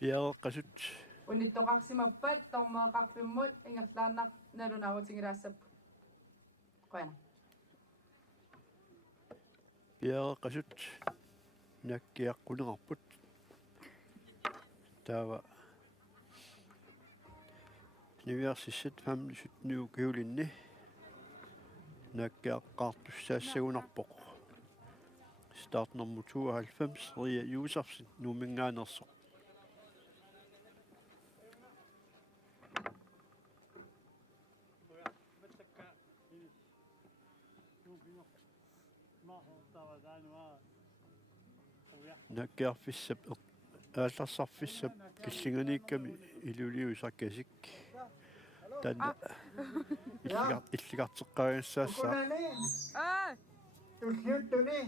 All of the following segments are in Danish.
Piaqasut Unittoqarsimappat tormeeqarpimmut ingerlaannaq nalunaarutingilaassappu. Qoyana. Piaqasut nakkiaqquneqarput taava universitet famlisutniu kiulinni nakkiaqqaartussaasagunarpoq startnermu 92 ria usersit nuumingaanersoq nakkiarfissap aallarсарфиссап киллинганиикками илулиусаккасик танна иллигартеққариассаасаа туллиуттуни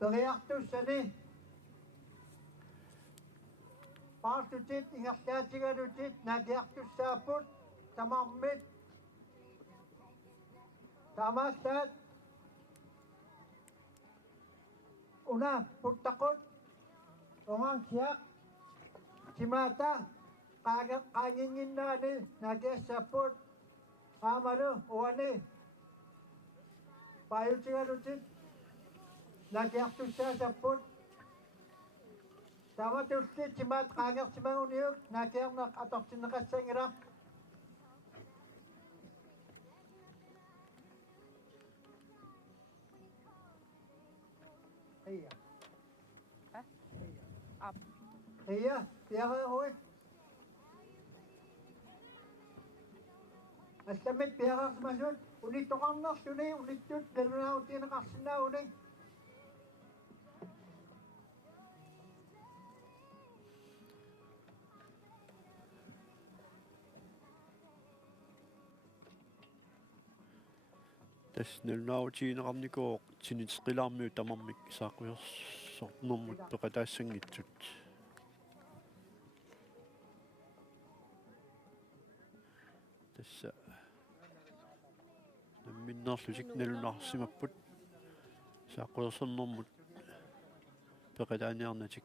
периартуссани партутит ингерлаатигалутит накиартуссааппут тамармит тамаастаат уна путтақут онгангиақ тимаата qaanginginnaani nakiassaput qaamalu uani paayutigalutit nakiartussaasapput tamatullit timaat qaangertimaguniuk nakiarneq atortinneqassangila iya Up. iya piaqeeruit Astamit piaqarsimasut unittoqarnerluni unittut nalunaautiineqarsinnaaguni тасналнааутиинеқарникоо тинитеқилаармиу тамармик саақуйерсорнэрмут пеқатаассангитсут тасса намминнерлусик налунаарсимаппут саақуйерсорнэрмут пеқатааниарнатик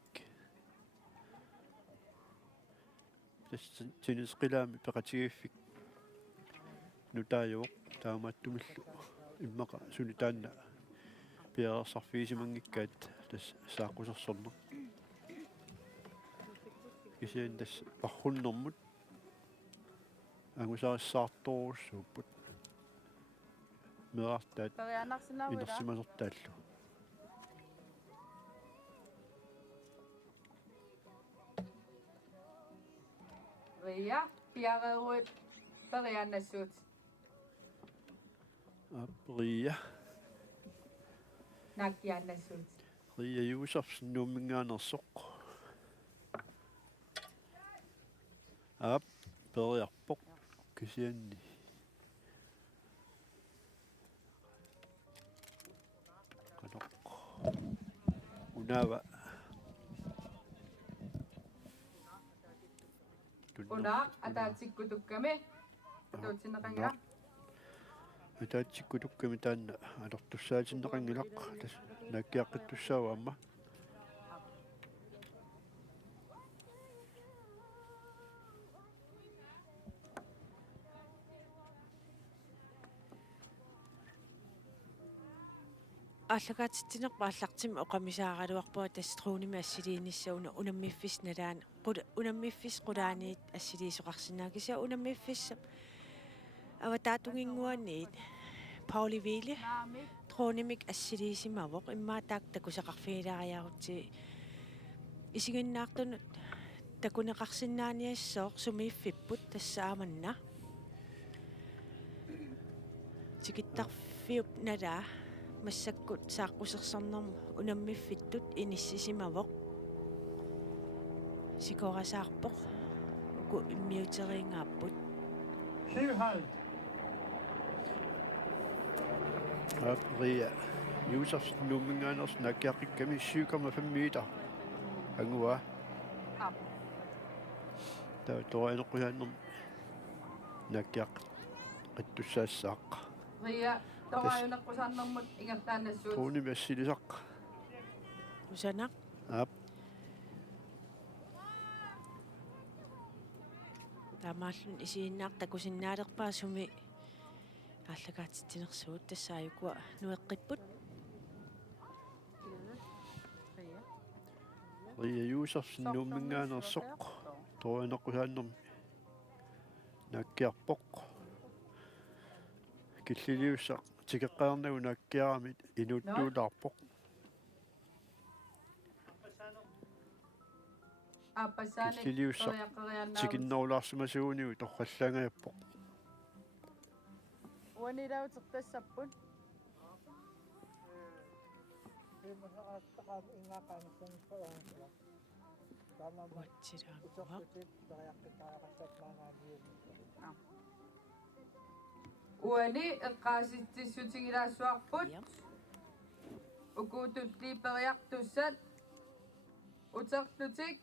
тасса тинитеқилаами пеқатигиффик нутаажуоқ таамааттумиллу иммаqa сунитаанна пиарсарфиисимангиккаат тас саақусерсорнер кисиан тас пархуннэрмут ангусаариссаарторуссууппут мерартаат Periannarsinnaavila. инерсимасертааллу Ria piaqeeruit periannassuut. априя Nakkiannassuut. рия юусарс нуумингааnersoq ап периарпоq кисианни каноқ унаава Una ataatikkutukkami tuutsinneqangila. атаатсиккутукками таанна алортуссаатиннеқангилақ тас наккиаққиттуссаава амма аллагаатитсинерпа аллартим оқамисаагалуарпуа таструуними ассилииниссауна унаммиффис налаан унаммиффис qulaaniit ассилиисоқарсинаагиса унаммиффис аватаатунгингуаниит паулivile труунимик ассилиисимавоқ иммаатаак такусақарфигилаариарути исигиннаартунут такунеқарсинааниассооқ сумииффиппут тассааманна тикиттарфиуп налаа массаккут сааққусерсарнэрму унаммиффиттут иниссисимавоқ сикорасаарпоқ уку иммиутериингааппут Sivhald априя юусарс нуумингааnerс наккиаққикками 7,5 метр ангуа Up. тоаинеққуяаннер наккиақ қиттуссаассаақ Ria toraayunaqqusaannermut ingertaannassuut. трууними ассилисақ усанақ ап таамааллун исииннаар такусиннаалерпаа суми ааллагаатитсинерсуут тассааюкуа нуэққиппут Ria юусарсин нууммингаанерсоқ торианеққусааннэрми нааккиарпоқ киллилиуссақ тикеққарнагу нааккиарамит инуттуулаарпоқ Апасаани киллилиуссақ тикиннерулаарсимасуунигу торраллаангаяппоқ уанилаутертассаппут уатсилаангуа уани эққааситтиссутигилаассуарпут укуутуллиипериартуссат утертутик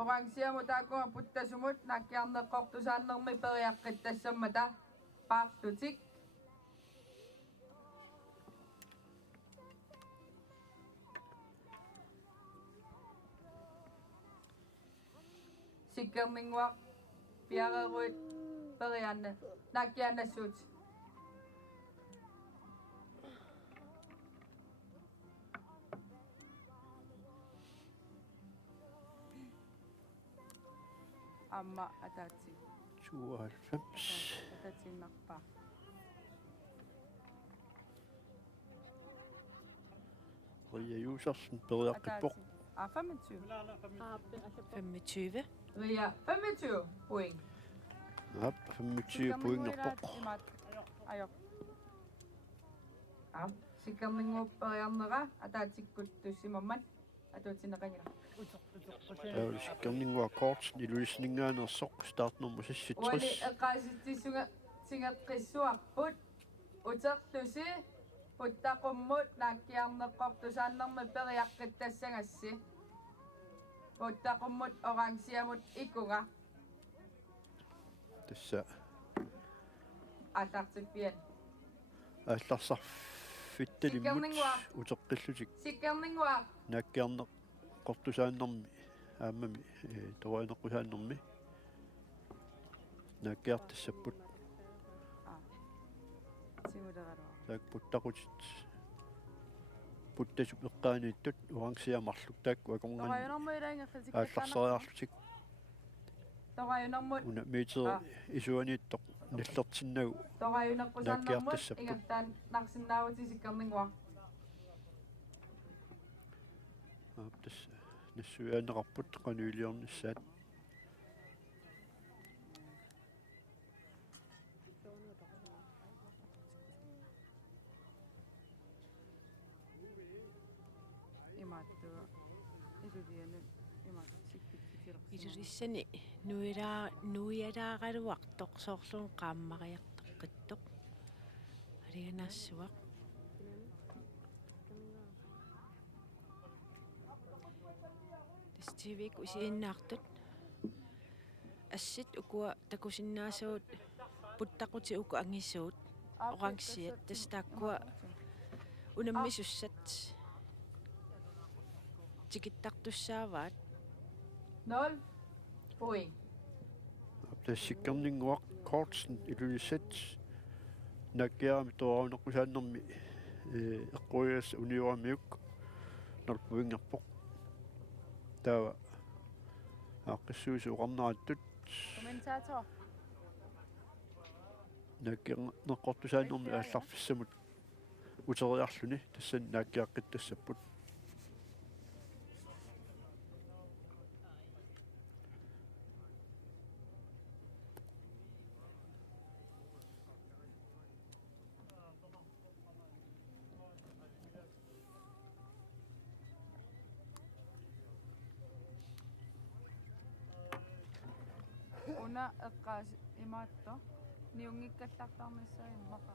орангсиаму таакума путтасумут наккиарнеққортусааннерми периаққит тассаммата паартутик сиккернингуақ пиареруит перианна наккианнассуут амма атаати 92 атаатиннарпаа Ria юусарсин периаққиппоқ 25 25 Ria 25 point ап 25 поингерпоқ ajok sikkerninguupperiarnera ataatikkut tussimammat atuutineqangila sikkerninguа коорт илуиснингааnersoq startnummu уани 60 эққааситтисунга сингеққиссуарпут утерлуси путтақуммут нааккиарнеққортусааннэрми периаққиттассагасси путтақуммут орангсиамут икунга тасса атартиппиан аалларсар фитталиммут утеққиллутик sikkerninguaq нааккиарнеққортусааннэрми ааммами торианеққусааннэрми нааккиартассаппут симулераруа таак путтақутит путтасуп эққаанииттут урангсиамарлук таакку акорнгаан аалларсериарлутик тораюнэрмут уна метер исуанииттоқ наллертиннагу тораюнеққусааннэрмут Naakkiartassapпут. ингаттаан нарсиннаавути sikkerninguaq аптас нассуяанеқарпут қануилиорнissaат имааттуа илулиану имаат сиккитситилерсима илулиссани нуиалаагалуартоқ соорлуун qaamмариартоққиттоқ алиганаассуақ тестивик усииннаартут ассит укуа такусиннаасуут путтақути уку ангиссуут орангсиат тастааккуа унаммисуссат тикиттартуссааваат 0 point аптас сиккернингуақ коортсн илулиссат наккиарами тоораунеққусааннэрми эққуиас униуамиук норпуингерпоқ таава аққиссуусу уқарнааттут kommentator наккиарнеққортусааннэрми аалларфиссамут утериарлүни тассан нааккиаққиттассаппут una eqqaas imaatto niungikkattartarnissai maqa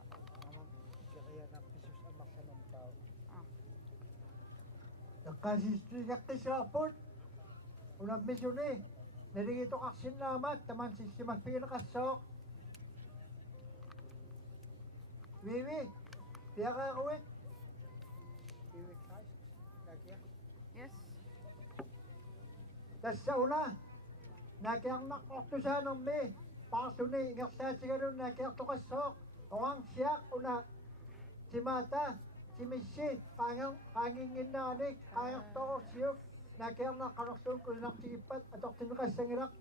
эққаасистигеққисуарпут унаммисуни налигитоқарсинаамаат таман сиссимаффигилеқассоо виви пиареруит виви кайс накия yes тасса уна накиарнаққортусаанерми paasuni ingersaatigalun nakiartoqassoq oangsiaq una timata timissi qaanginginnaanik qaayartorussiuk nakiarna qanorsuun kulinartigippat atortimiqassangilaq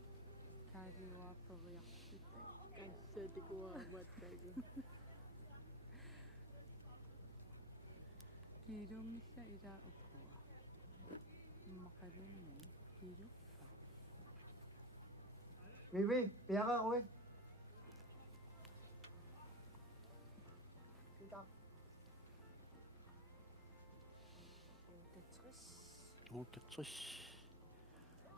Kiilumissa ila upua. Maqalunni kiilu. Vivi piaqaruit Uutitris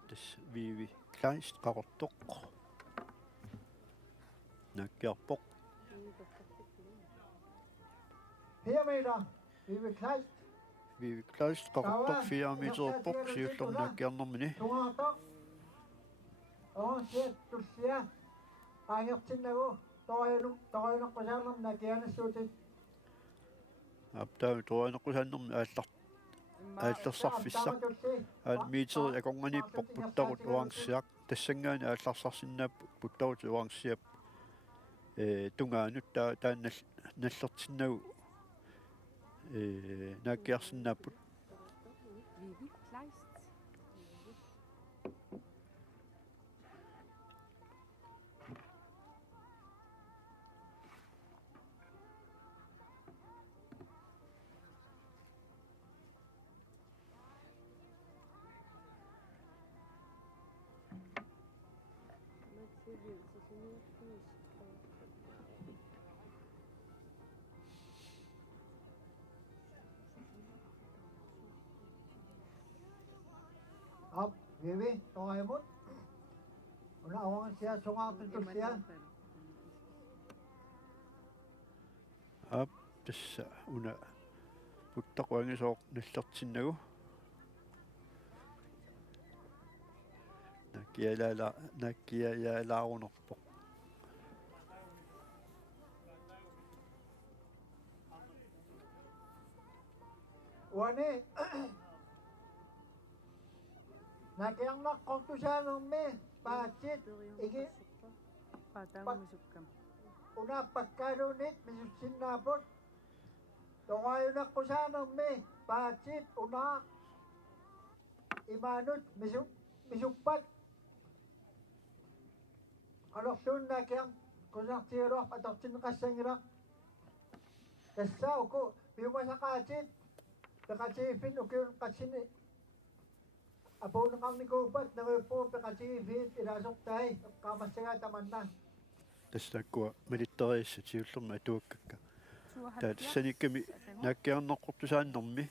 tas viivi klaist qaqortoq nakkiarpoq Hiamida Vivi Kleist viivi klaist qaqortoq 4 meterpoq siullor nakkiarnermini tungaatoq siat tussia qaangertinnagu toqalunoqqusаарnam nakianassuutit aptaa toaneqqusannermi aallersarfissaq meter akonganippoq puttarut uangsiaq tassangaani aallarsarsиннааппут puttarut uangsiap tungaanut taannal nallertinnagu naakkiarsinnaapпут Vivi Kleist. Up Vivi toqaimut una awansia sungaartutussia ap tassa una puttaquangisooq nallertinnagu nakkialaarunerpoq uani nakiarnaqqortusaanermi paatsit igi Patamusukkam. una pakkaaluunit misussinnaaput toqaayunaqqusaanermi paatsit una imaanut misuppat qalorsuun nakiam kusartigaluaq atortimiqassangilaq tassauku piumasaqaatit peqatigiffin ukiun qatsini apuuneqarnikuupat naguippuu peqatigifiit ilaasortai qaamassagaat tamanna тассааккуа малиттериассат сиуллерма атуаккакка таатсаникками нааккиарнеққортусааннэрми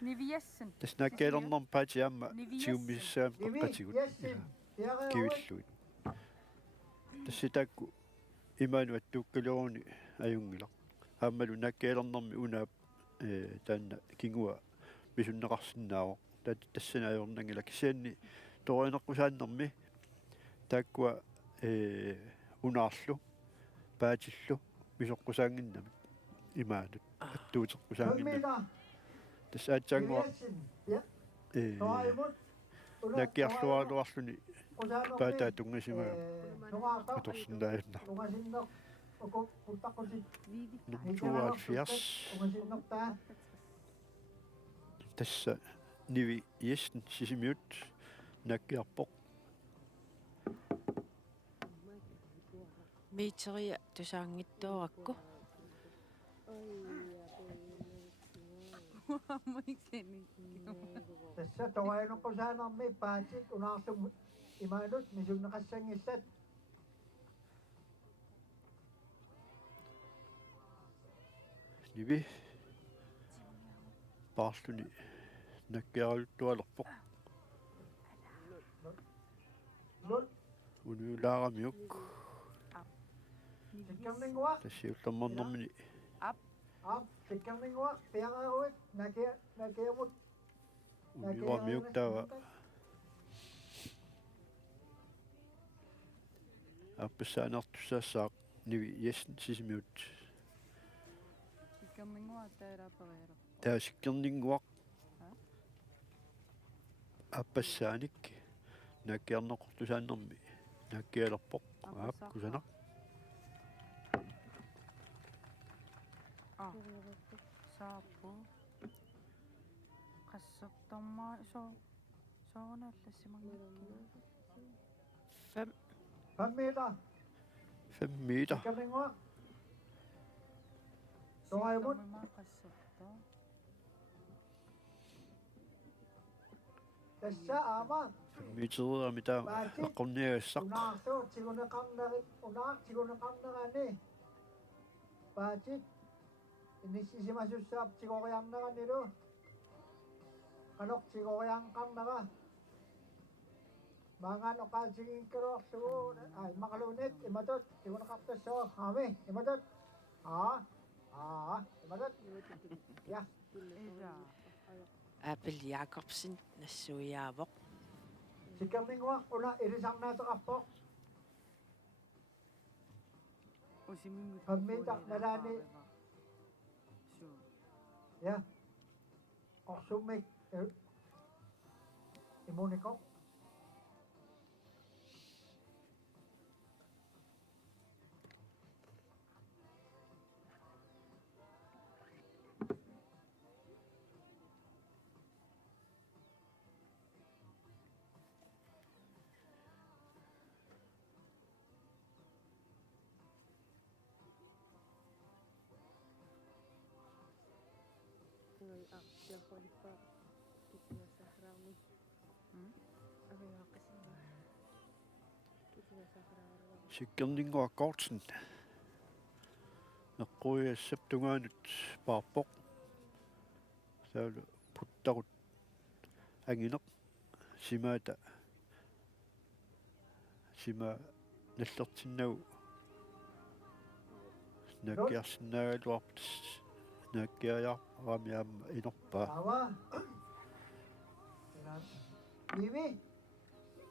Niviassen. таснаккиалернэрм паатиаама тиуммиссаам қаққатигут кивиллуит тасситаакку имаану аттууккалуруни аюнгилақ ааммалу наккиалернэрми унаап таанна кингуа мисуннеқарсиннаавоқ тассанаажорнангила кисианни ториинеққусааннэрми тааккуа унаарлу паатиллу мисоққусаангиннами имаанут аттуутеққусаангиннами тассаатсаангуа toqaimut наккиарлуаалуарлуни паатаа тунгасимага аторсиннаална ungasinneq uku puttaqqusik нуаалфиарс ungasinnertaa тасса ниви иэсн сисимиут наккиарпоқ Meteria tusaangittuurakku tassa toqaayuneqqusaanermi paatsit unaarlum imaanut misunneqassangissat ниви паарлуни наккиаралуттуалерпоқ lul униулаарамиук sikkerninguaq тассиуллермернэрмини sikkerninguaq piaqaruit nakiamut униуарамиук таава аппассаанертуссаассаақ ниви иэсн сисимиут Kamingua taerapareero. таасиккернингуақ аппассааник наккиарнеқортусааннэрми nakkialerpoq Апасаа. kusana Saappu. Qassartormaa soorunaallassimangikki. 5. 5 meter. 5 meter. Sikkerlingua. Toraimut. Qassartor. Tässä ama. 5 meter mitä aqorniagassaq Unaarsu tiguneqarnerani. Paatsit. Inissisimasussaap tigoriarneranilu. Qanoq tigorianqarnera. Mangan oqaalsiginkkeruarlugu ai maqaluunet imatut tiguneqartassoo haami imatut. Imatut. Ja. Ida. Abel Jacobsen nassuiaavoq. Sikkerlingua una irisarnaataqarpoq. Usimimmi. Pammita nalani. Ja. Qorsummik imuniko. sikkerninguaqortsen eqquiassap tungaanut paarpoq saalu puttarut angineq simaata sima nallertinnagu nakkiarsinnaaгаluarpas nakkiajaarami aamma inorpaa Awa. Bibi.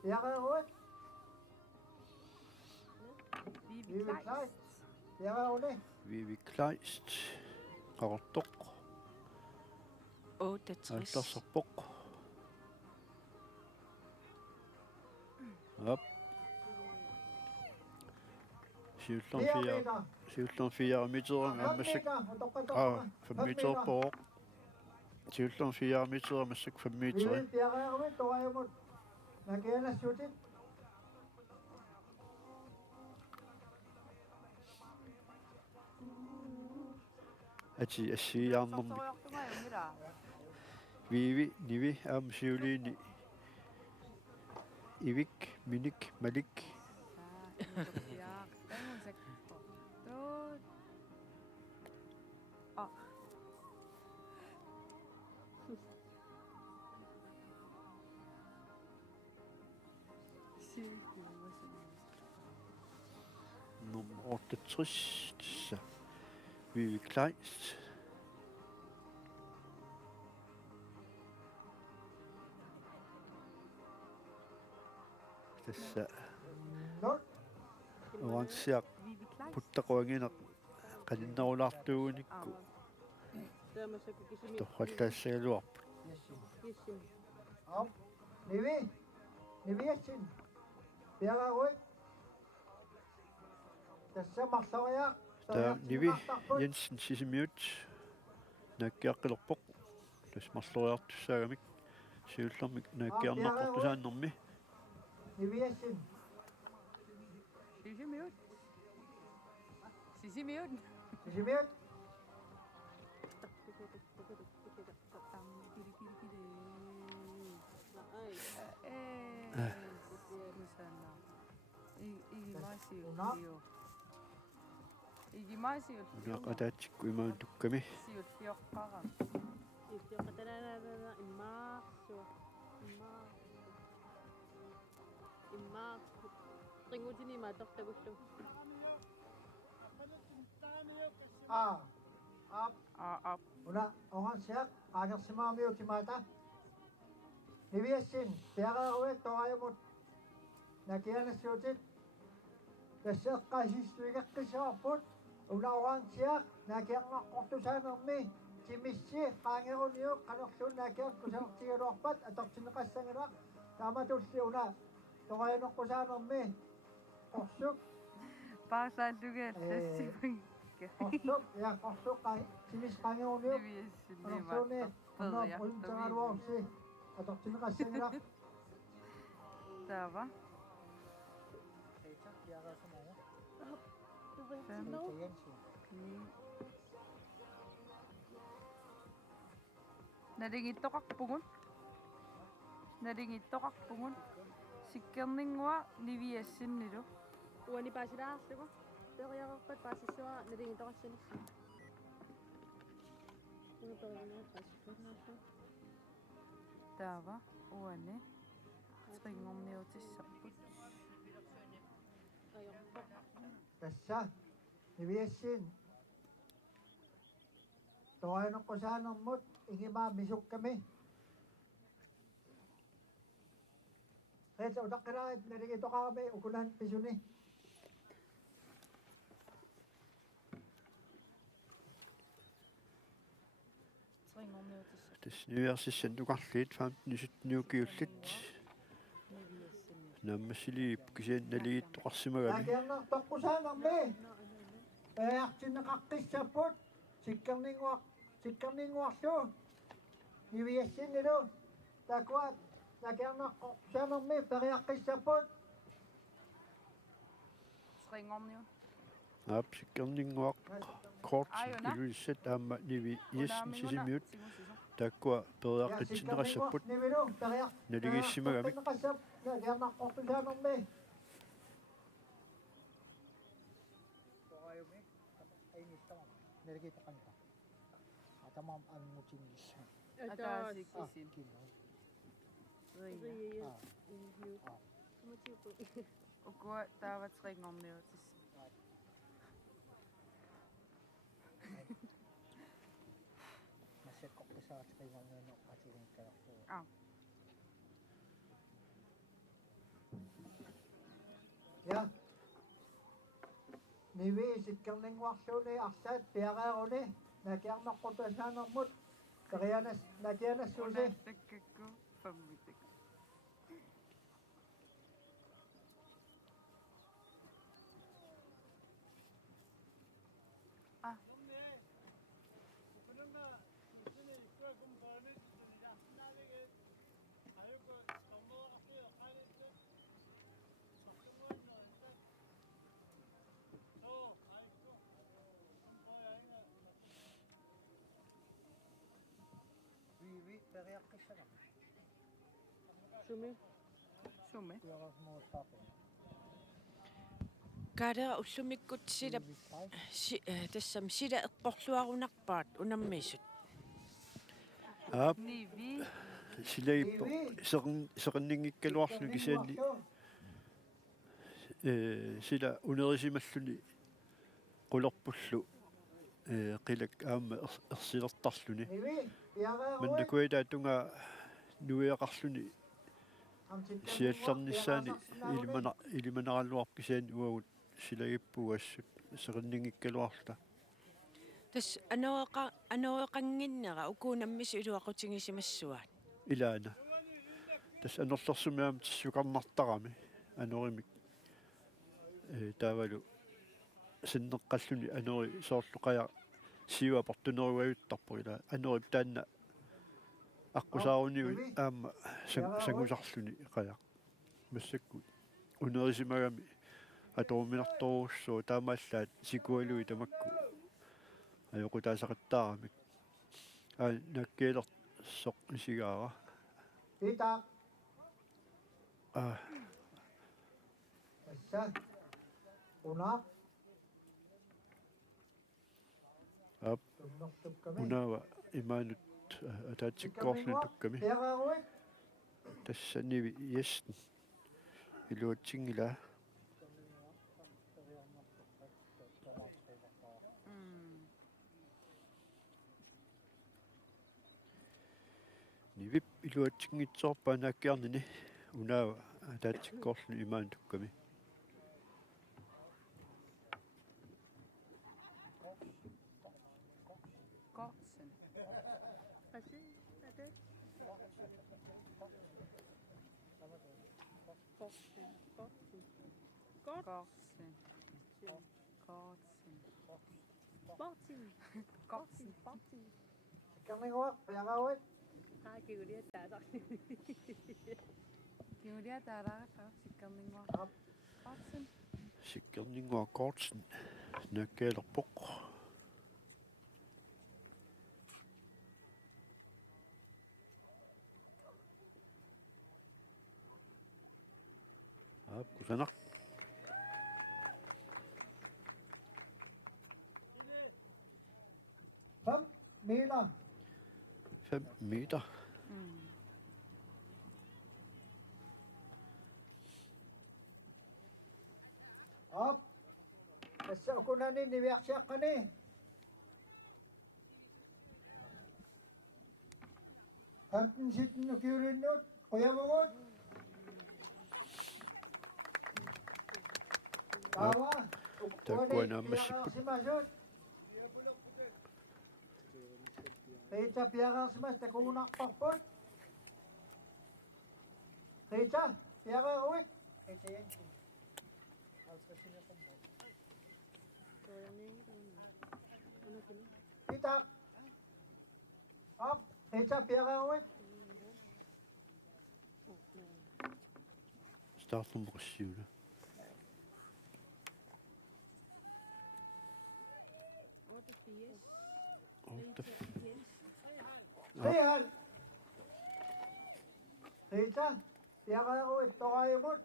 Yaqaruat. Vivi Kleist. Yaqaruni. Vivi Kleist qarortoq 68. алларсерпоq ап siullern 4 meter ammassak 5 meter på 4 meter ammassak 5 meter Bibi yaqarumi toayamut. Nakiana sutit. ati assiiarnermi Sortoriortungaajungila. vivi nivi aam siuliini ivik minik malik Inutukkiaq. Tangunsakko. Tuut. nummer 68 tissa Vivi Kleist tassa Not. oransiaq Vivi Kleist. puttaquangineq qalinnerulaartuunikku torrallaassaluarpu Om. Nivi. Niviassin. Yaqaruat. Tässä marsariaq. taa nivi Jensen sisimiut nakkiaqqilerpoq tasmarloriartussaagamik siullermik nakkiarneqqortusaannermi Niviassin. Sisimiut. Sisimiut. Sisimiut. Kusana. Igimaasiulliu. Igimaasiulliu. unaqataatsikku imaan tukkami Siulliorpara. Ringutini matortagullu. Up. Up. Una oransiaq aagersimaamiutimaata. Niviassin. Yaqaruat toayamut. Nakiana sutit. Tässä eqqaasistuigeqqissaarput. Una oransiaq nakiangaqqortusaanermi. Timissi qaangeruniu qanerluun nakiakkusanertigaluarpat atortineqassangalaq. Taamatulli una toqayaneqqusaanermi Qorsuk. Paasaallugaat tassivang Qorsuk. Ja, qorsuk. Simisqangiuniup. Anarsuuni. Annaam uluntangaluarsi. Atortimiqassangilaq. Taava. Naringittoqarpugun. Naringittoqarpugun. Sikkerninngua niviassinnilu. Uani paasiraarlugu periaqarpat paassissuara naringitoqassanissu periaqarpat paassissuarnaarlu Taava uani tringorniutissarput. Tassa. Niviassin. Toainoqqusaanermut ingimaa misukkami. Heitsa utaqqiraat naringitoqarami ukunan pisuni. Tringorniutissarput. Tas nuiarsissan nuqarliit faam nusutniukiullit naammassiliip kisiannaliittoqarsimagami Takiarner toqqusaanermi. Peaqtinneqaqqissaput sikkerninguarlu. Niviassinnilu. Takuat takiarner qoqqusaanermi periaqqissaput. Tringorniu. aap sikkerninguaq kort Ajuna. iluissat aamma nivi iassin sisimiut Simusisu. taakkua periaqqitsinneqassaput Nivilu periaq. naligissimagami Takiarner qoqqusaanermi. Tamam anmutingis. Ataasikkisin. Ukua taava tringorniutis. Masih kok bisa sekali ngono pasti kayak Ah. Ja. Nivi sikkerninguarluuni arsaat piaqaaruni nakiarneqqutaasaanermut nakianassuusi Unattakakku pammitak. Ah. Vivi teriak kisah. Sumi Sume. Tiada mau tahu. kaadera ullumikkut sila tassam sila eqqorluarunarpaat unammiisut aap Nivi. silaippo seqinninngikkaluarlu kisianni sila unerisималлуни qulerpullu qilak aamma ersilertarluni Nivi piaqaarui mannakuita tunga nuiaqarluni siallarnissaani ilimanaralluarp kisianni uagut silagippuassut seqinninngikkaluarla tas anueqanginnera ukuunammis iluaqutigissimassuaat ilaana tas anerlersumiam tissukarnartarami anurimik taavalu sinneqqalluni anuri soorluqaja siuaportuneriuajuttarpu ila anurip taanna аққусаарунигут аама сангусарлүни қаяқ массаккут унерисимагами аторуминарторуссуу таамааллаат сикуалуи тамакку ajokutaasaqattaaramik nakkeeler soq isigaara Ita. ah Tassa. Una. ap Tunnertukkami. unaava imaanut ataatsikkoorlu tukkami Piaqaarui тассанниви ястн илуатсингила нивип илуатсингитсоорпаа нааккиарнини унаава атаатсиккоорлу имаан тукками Kortsen. Asi ada Kortsen. Kortsen. Kortsen. Sportsin. Kortsen. Sikkerninguaq piaqauit Kiulia taasaq. Kiulia taaraqa sikkerninguaq. Kortsen. Sikkerninguaq Kortsen nakkeelerpoq. Kusanak 5 meter. 5 meter. Op. Tässä kunani niviaqsiaqqani. Hamten sitten kiulinnut qoyamugut. Tawa. Piaqarsimasut. Riita piaqarsimas takuunaqparput. Riita piaqaruit. Ito yan. Also sila po mo. Pitak. Op. Riita piaqaruit. Startumrussiuna. Rihan. Riita piaqaruit toqayumut.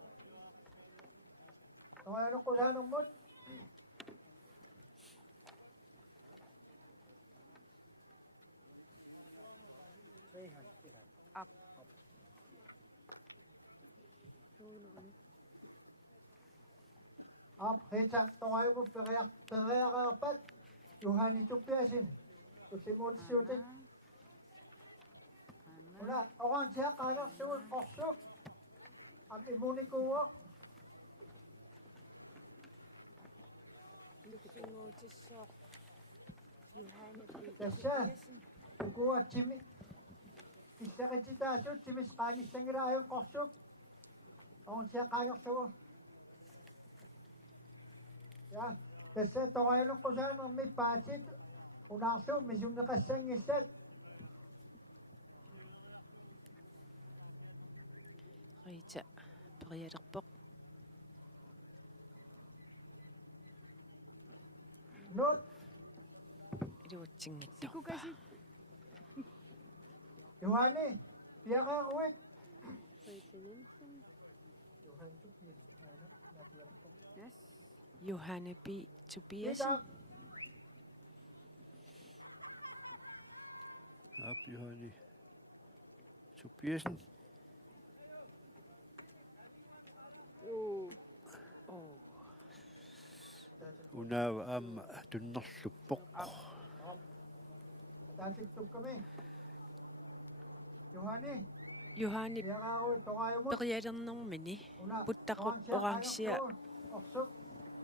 Toqayunuqqusaanumut. Up. Op. Riita toqayumut periaqarpat. Juhani tuppiasin. Tusimuutsiutit. Una oqan siaqaaqarsuut qorsuk. Am imunikuuo. Singuutissoq Johanne Tässä ukua timi. Kissaqititaasut timis qaanissangiraayun qorsuk. Oqan siaqaaqarsuut. Ja, tässä toqayunuqqusaanermi paatit unaarsuut misunneqassangissat. Riita perialerpoq Nut iluutsingitto Sikukasi. Juhani piaqaruit. Yes. Johanne B. Tobiasen Pitak. Op Johanni Tobiasen. Unaava aamma tunnerluppoq. Taasittukkami. Juhani Johanne piaqaruit toqayumut. perialernermini Una puttaqut oransia qorsuk.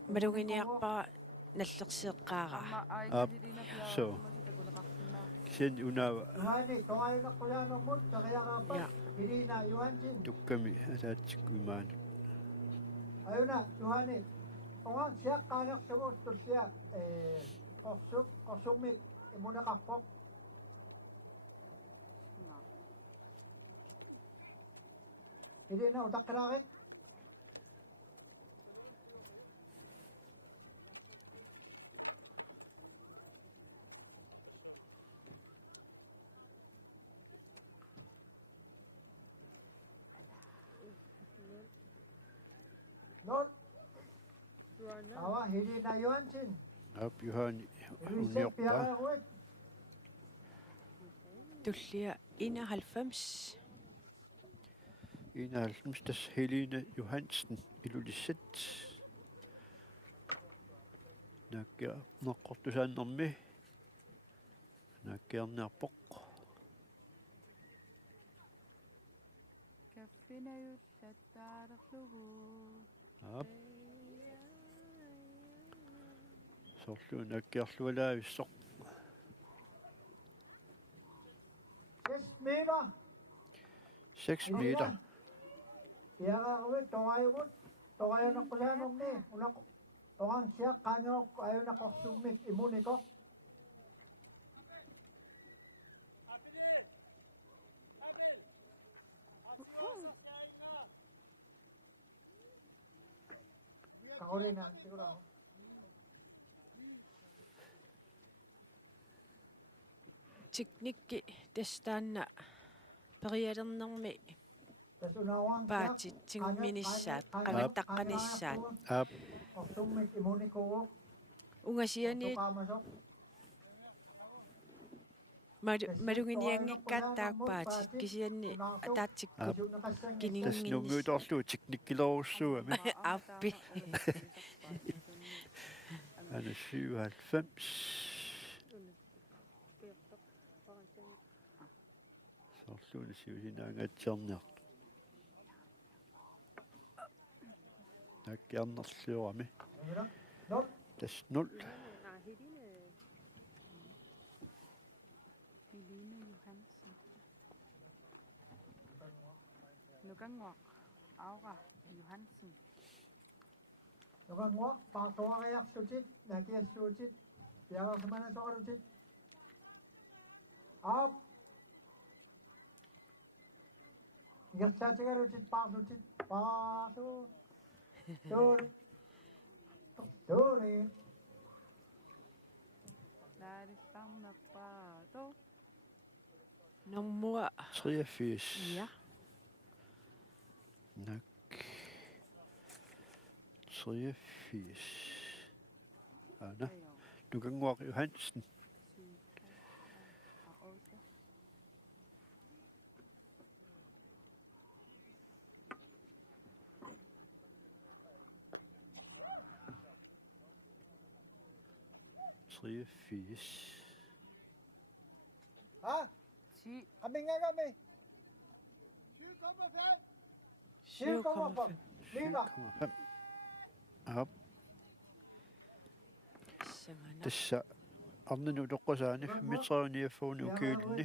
малугиниарпара наллерсеэккаара Amma Up. aikalilina So. piaqarsimasutakunaqarsinaa. Kisen unaava Juhani toqayunuqqusaanermut periaqarpat. Ja. Hilina Juhansin. tukkami ataatsikuimaan. Ayuna Juhani. Oqan siaqqaaqarsuut tussia qorsummi imunaqarpoq. No. Hilina utaqqilaarit. Not awa hilina Juhansin. Op Johanni Iluisse uniorpaa. piaqaruit. туллиа 91 91 tas Helene Johansen ilulissat. Nakkia neqqortusaannermi. Nakkiarniarpoq. Kaffinajullataalerlugu. Op. Sorlu nakkiarlualaavissoq. 6 meter. 6 meter. Piaqaruit toqayumut. toqajanaqqusaanumni unaq oqansiaqqaangiroq ajunaqorsummik imuniko Carolina, sigurado. Teknikki tastaanna perialernermi Tasunawang paatitsinguminissaat qamattaqqanissaat Ap. Orsummik imuniko ungasiani tuqaamasok malunginiangikkaat taakpaatit kisianni ataatsikkup kininginnis Tasnumuutorlu teknikkileruussuami. appi Ana 97. Sorluuni siusinaangatsiarniart. Nakkiarnerluurami. Not Tas 0. Helene Johansen. Nukanguaq. Aura Johansen. nuqanguaq paartuariarsutit nakiassuutit piagarsamanasoqalutit aap igersaatigalutit paarsutit tuuri Laadistarnerpaato. normua 83. ja Nak. 83. Ana. Nukanguaq Johansen. ha 10. kami nga kami 7,5 liga Ap. samana Tassa arninu toqqasaani 35 ukiulinni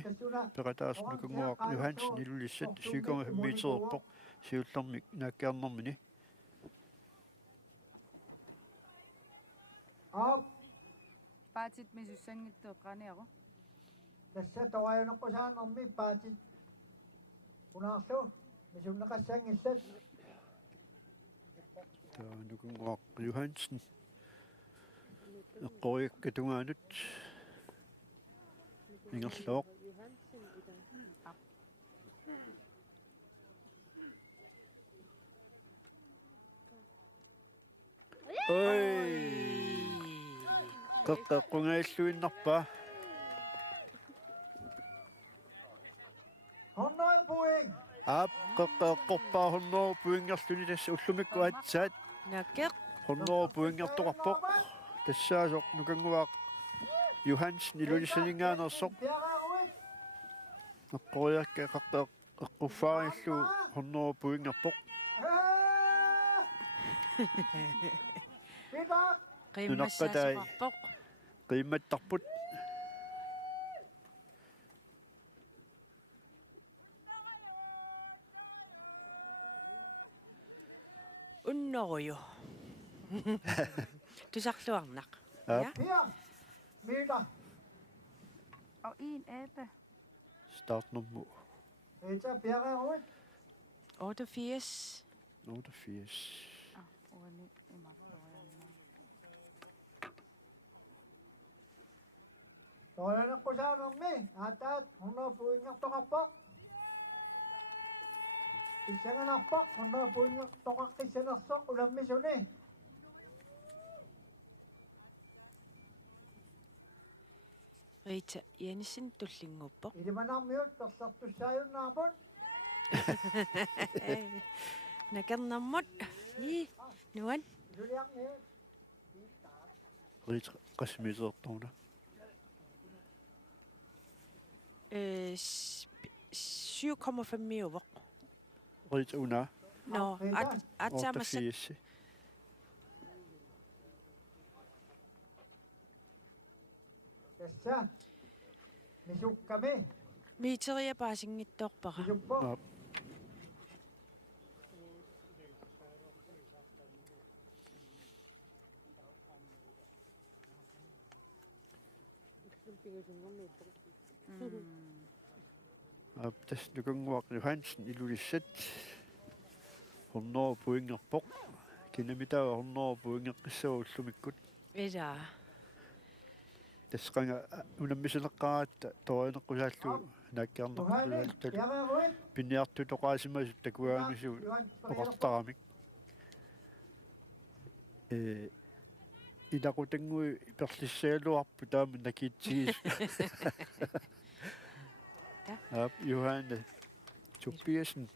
peqataas nukanguaq Johansen ilulissat 7,5 siullermik naakkiarnermini aap Paatit misussanngittueqqaniaru. tässä toqajuneqqusaanermi paatit unaarlu misunnaqassangissat taa nukanguaq Johansen eqqoriakkatugaanut ingerluoq oi qeqqeqqungailluinnerpa honnoi puing ap qeqqeqqorpaa hornoo puingerluni tassa ullumikku atsaat nakeq hornoo puingertoqarpoq тассаасоқ нукангуаақ Johansen илулиссанingaanersoq piaqaaruit эққориакка эққуффаариллу хорноо пуингерпоқ Pita qimmassaasuqarpoq қимматтарпут unnoruju tusarluarnaq Ap. ja Pia Mita Og en abe. startnummu Pita piaqaaruit 88 88 Uani imartorianna. toqajuneqqusaanermi aataat honnoi puingertoqarpoq issanganarpoq honnoi puingertoqaqqissanersoq ulammisuni Rita Jensen tullinguppoq ilimanarmiut persertussaajunnaarput nakernermut i nuan iluliarniut рит qasmisertorna 7,5 uvoq rит una no Rita atsaamassat 88 tässä misukkami miiteria paasingittoorpara misuppo Ap. 빙을 준 건데 또. Tässä nykyngwaq Johansen ilulisat hornor puingerpoq kinamitawa hornor puingeqqissaullumikkut Ida. тассqanga unammisaneqqaratta torineqqusaallu naakkiarneqqusaallu Пиагаруит. пинниарту тоqaasimasut takuaamisuut oqartaramik ilaqutangui perlissaaluarpu taama nakiitsiis ap Johanne Tobiasen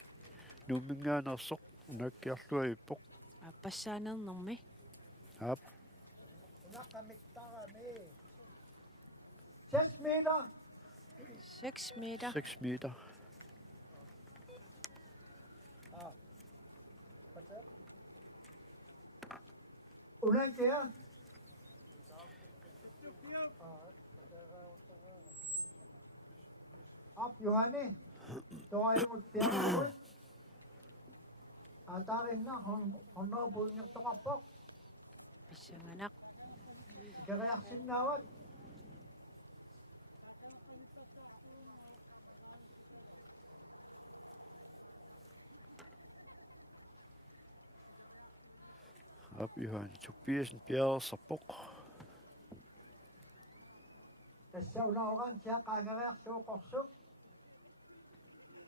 nummingaanersoq naakkiarluaippoq Appasaanernermi. ap Unaqamiqtarami. 6 meter. 6 meter. 6 meter. Unankea. Op Johanne. Toimut piaгаруит. Атаринна honno puingertoqarpoq. Pissanganak. Ikariarsinnaawat. Ap Johanne Tobiasen Bjerreserpoq Тассаунаоран сиақаагериарсууқорсук.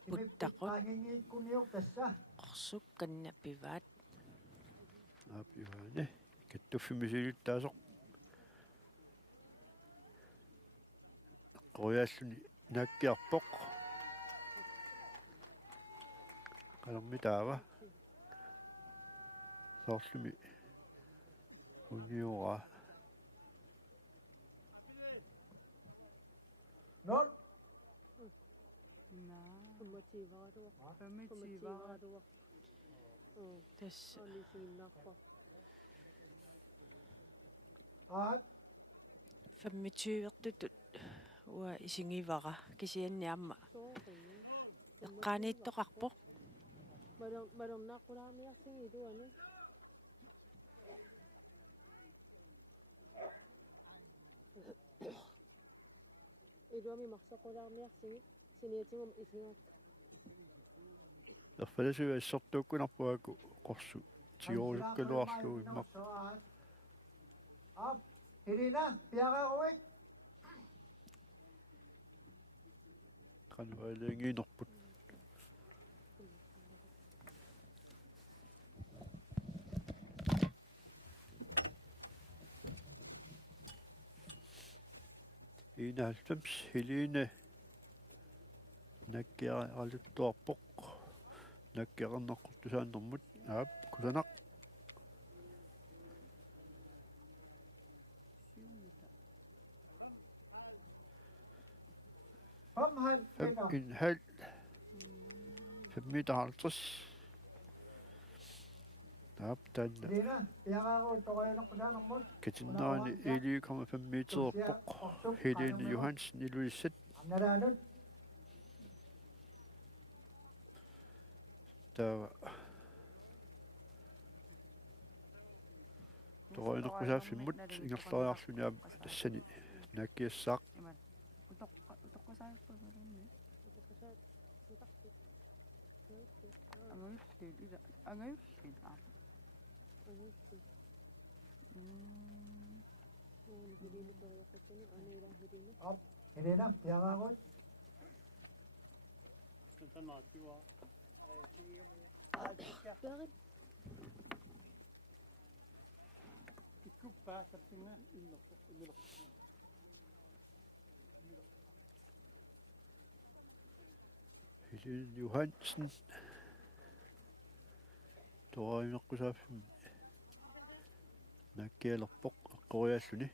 Puttaqut. Qangingiikkuniu tassa. Qorsuk kannappivaat. ap Johanne kattuffimisilittaasoq qoyaalluni naakkiarpoq qalermi taava soorlumi uniora Not. 금마치바도 25. Tas 아니 지금 나빠. Aat. 25-tut ua isingivara kisianniamma 또 eqqaaniittoqarpoq 마령 나꾸라미 학생이도 아니. 이도미 막사꾸라미 학생이 신이지금 이승학. erfalasuaissortuukkunarpuaku qorsu tiorulukkaluarlu immaq Op. Irina, piaгаруит. qanuaaliangiinerput Enoghalvfems Helene nakkiaraluttuarpoq nakkiarnerqortusaanermut aap kusanaq 5,5 meter. 5,5 5 meter 50 aap taanna Irina, piaгаруит торианеққусаанермут. katinnaani 11,5 metererpoq Helene Johansen ilulissat Аннараанут. taava torinerqusaaffimмут ingerlariarluni aam tassani naakkiassaaq Iman. Utoqqasaappamaranni. Angayullin ila angayullin aa. Op. Irina, piaгаруит. Helene Johansen torinerqusaaffim nakkialerpoq eqqorialluni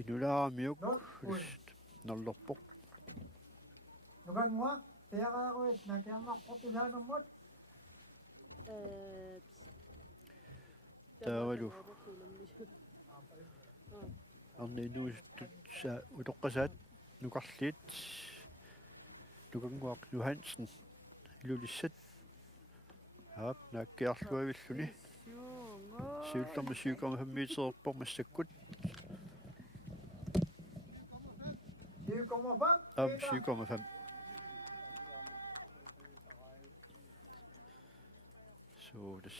inulaaramiuk nallerpoq Nukangua, piaгаруит накиарнарқортусаанермут. taavalu arniinuusuttut saa utoqqasaat nukarliit nukanguaq Johansen ilulissat aap naakkiarluavilluni siullerma 7,5 metererpoq massakkut 7,5. Så det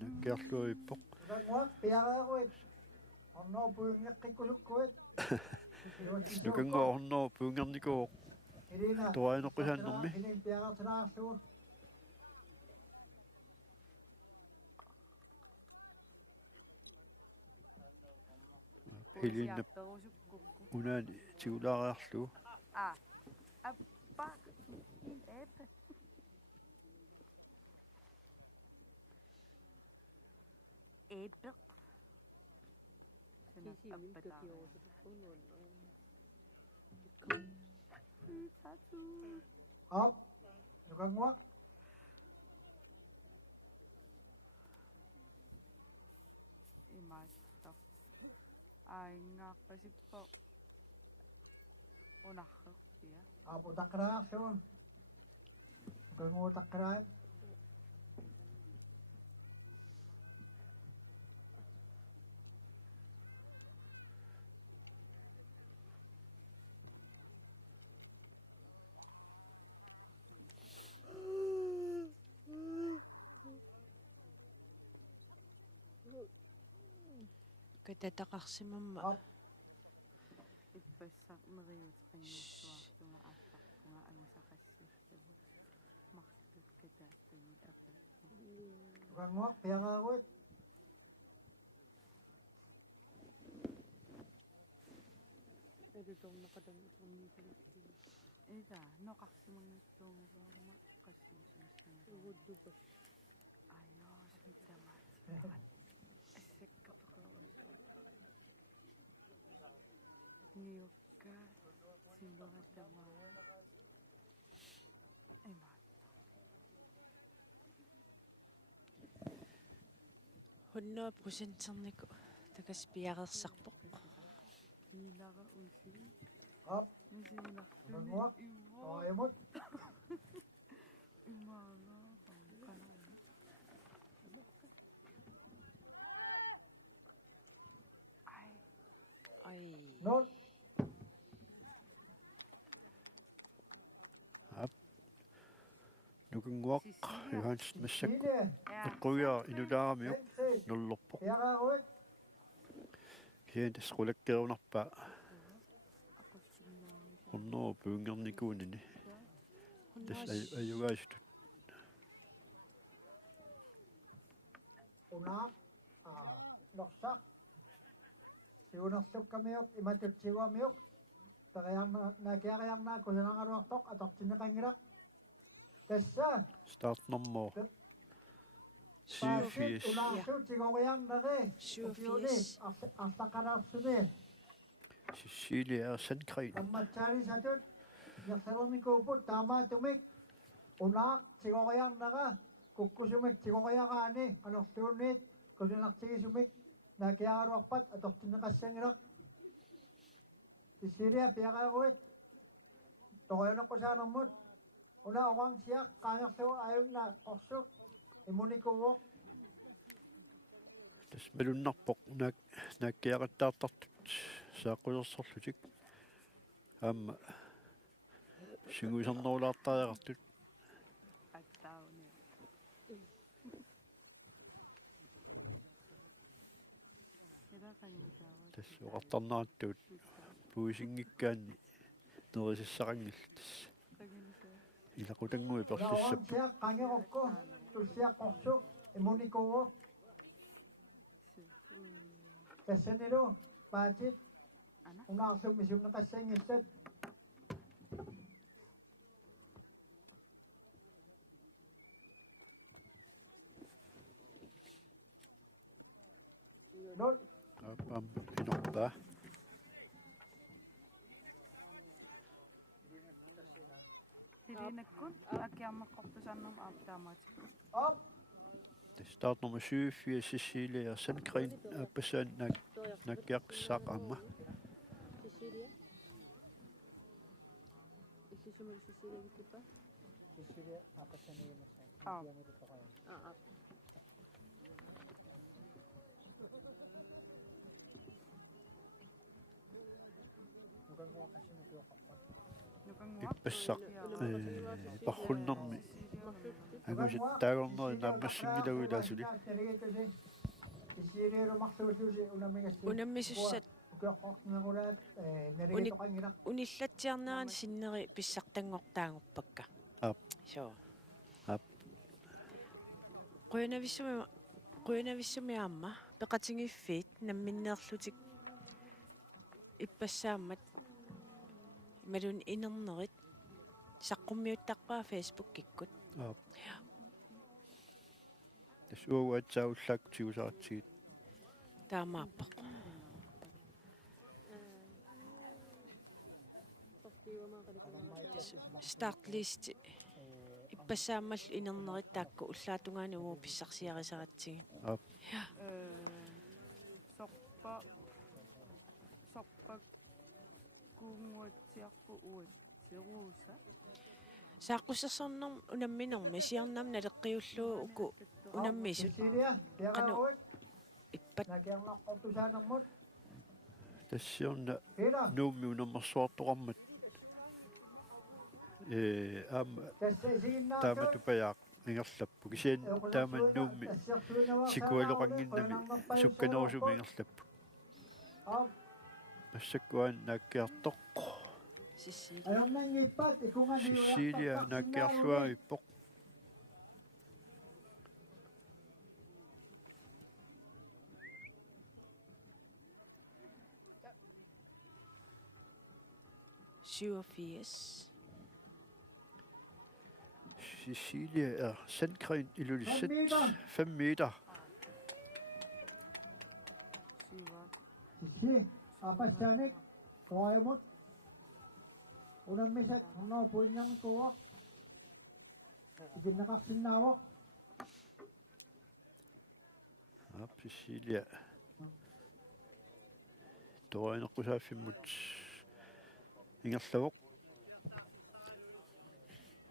nakkerluippoq Ukanguaq piaqaaruit. Ornorpuingeqqikkulukkuit. nukangoornoo puungernikuuq Irina. tuaineqqusaannermi Ilin piaqartanaarlugu. hilinnap Perusukukku. unaani tigulaariarlugu Ah. Appa. Epe. Epe. Kisi milkkiorusut unun. Tatu. Op. Ukanguaq. Imasta. Aingaqqasippo. Unarrerpia. Apu taqqaraarlugu. Ukanguaq taqqaraat. Katataqarsimamma Op. Ippassarneriuteqinngussuartunga арларпунга анусақассуссаву марлут катааттани аппассу Ukanguaq piaqaaruit. Edutornaqatan utorniikulukki. ида ноқарсимангиттуунгалуарма қассуусимассанга Uguddupas. айоо симтамаат ассаккапеқарусу ниукка симбаратамаа имаат hunno prosenterniku takas piaqersarpoq нилара уси Op. мисиннартуни Ukanguaq. ивво Toimut. имаала канаа ай ai Nol. nukanguaq Johannes massak Ine. eqquyaa inulaaramiuq Sengsi. nullerpoq Piaqaaruit. kian tasqulakkerunarpa ornoo puungernikuunini tas ayugaasut Unaaq. Norsaq. Siunersukkamiuq imatutsiguamiuq. Nakiariarnaa kusanangaruartoq atortinneqangilaq. Tassa. startnermoo 87 Unaarsuut sigoriarneri. 87 Арлақалаарсуни. Cecilia Sandgren Амматсаалисатут ярсалерникууппут таамаатумик унаақ сигориарнера куккусумик сигориараани алерлуунниит кусунартигисумик накиаралуарпат атортинеқассангилақ Cecilia пиарааруит торианеққусаанермут уна орангсиақ qaangerlugu аюнна орсук имуникууоқ tas malunnarpoq nakkiaqattaartartut saaqqusersorlutik aamma singuisernerulaartariaqartut аттауни ида канимтаава tas uqartarnerattut puisingikkaanni nerisissaqangiltas тагинисаа ilaqutangui уна perlissap орангсиақ qaangerokku туссиаққорсук имуникууоқ тассанилу паатит ана унаарлуммисумнеқассангиллат нол aappaam inorpaa тилинаккун акиармеққортусаарнерма аптаамаатик op tas startnummer 87 Cecilia Sandgren aappasaan nakkiaqsaaq Cecilia. Isisumul Cecilia gitu pa? Cecilia, apa siya na yun sa? Ah. Hindi mo dito kayo. Ah. иппассақ пархуннэрми агусит таагорнери нааммассингилагуилаасули Унаммисуссат униллатсиарнерани синнери писсартангортаангуппакка. Ап. Соо. Ап. Quinavissumi aamma peqatingiffiit namminneerlutik ippassaamat malun inernerit saqqummiuttarpaa Facebook kikkut. Ап. Тасууатсауллаак тигусаратсигит Taamaapпaq. Start list иппассааммал инернерит таакку уллаатунгаани уу писсарсиарисаратсиги. Ап. Сорпак кунгуатсиарпу уут сирууса Saaqqussarsornarm unamminermi siarnaam naleqqiulluu uku unammisut qanu ippat Nakiangaqqortusaanermut тассиорна Пира нуумми унаммерсуартоқармат аама тассасииннаату тааматупаяақ ингерлаппу кисиан таама нуумми сикуалоқангиннами сукканерусуми ингерлаппу ассаккуан нааккиартоқ Cecilia. Ayonnangippat ikungani Cecilia naakkiarlua ippoq Cecilia er sandgren i Lulisset 5 meter. сиваа Sisi apassaanik toajamut unammisat hunaupuinngam kuwaq ikinnaqarsinnaavoq Cecilia toaneqqusaaffimmut ingerlavuq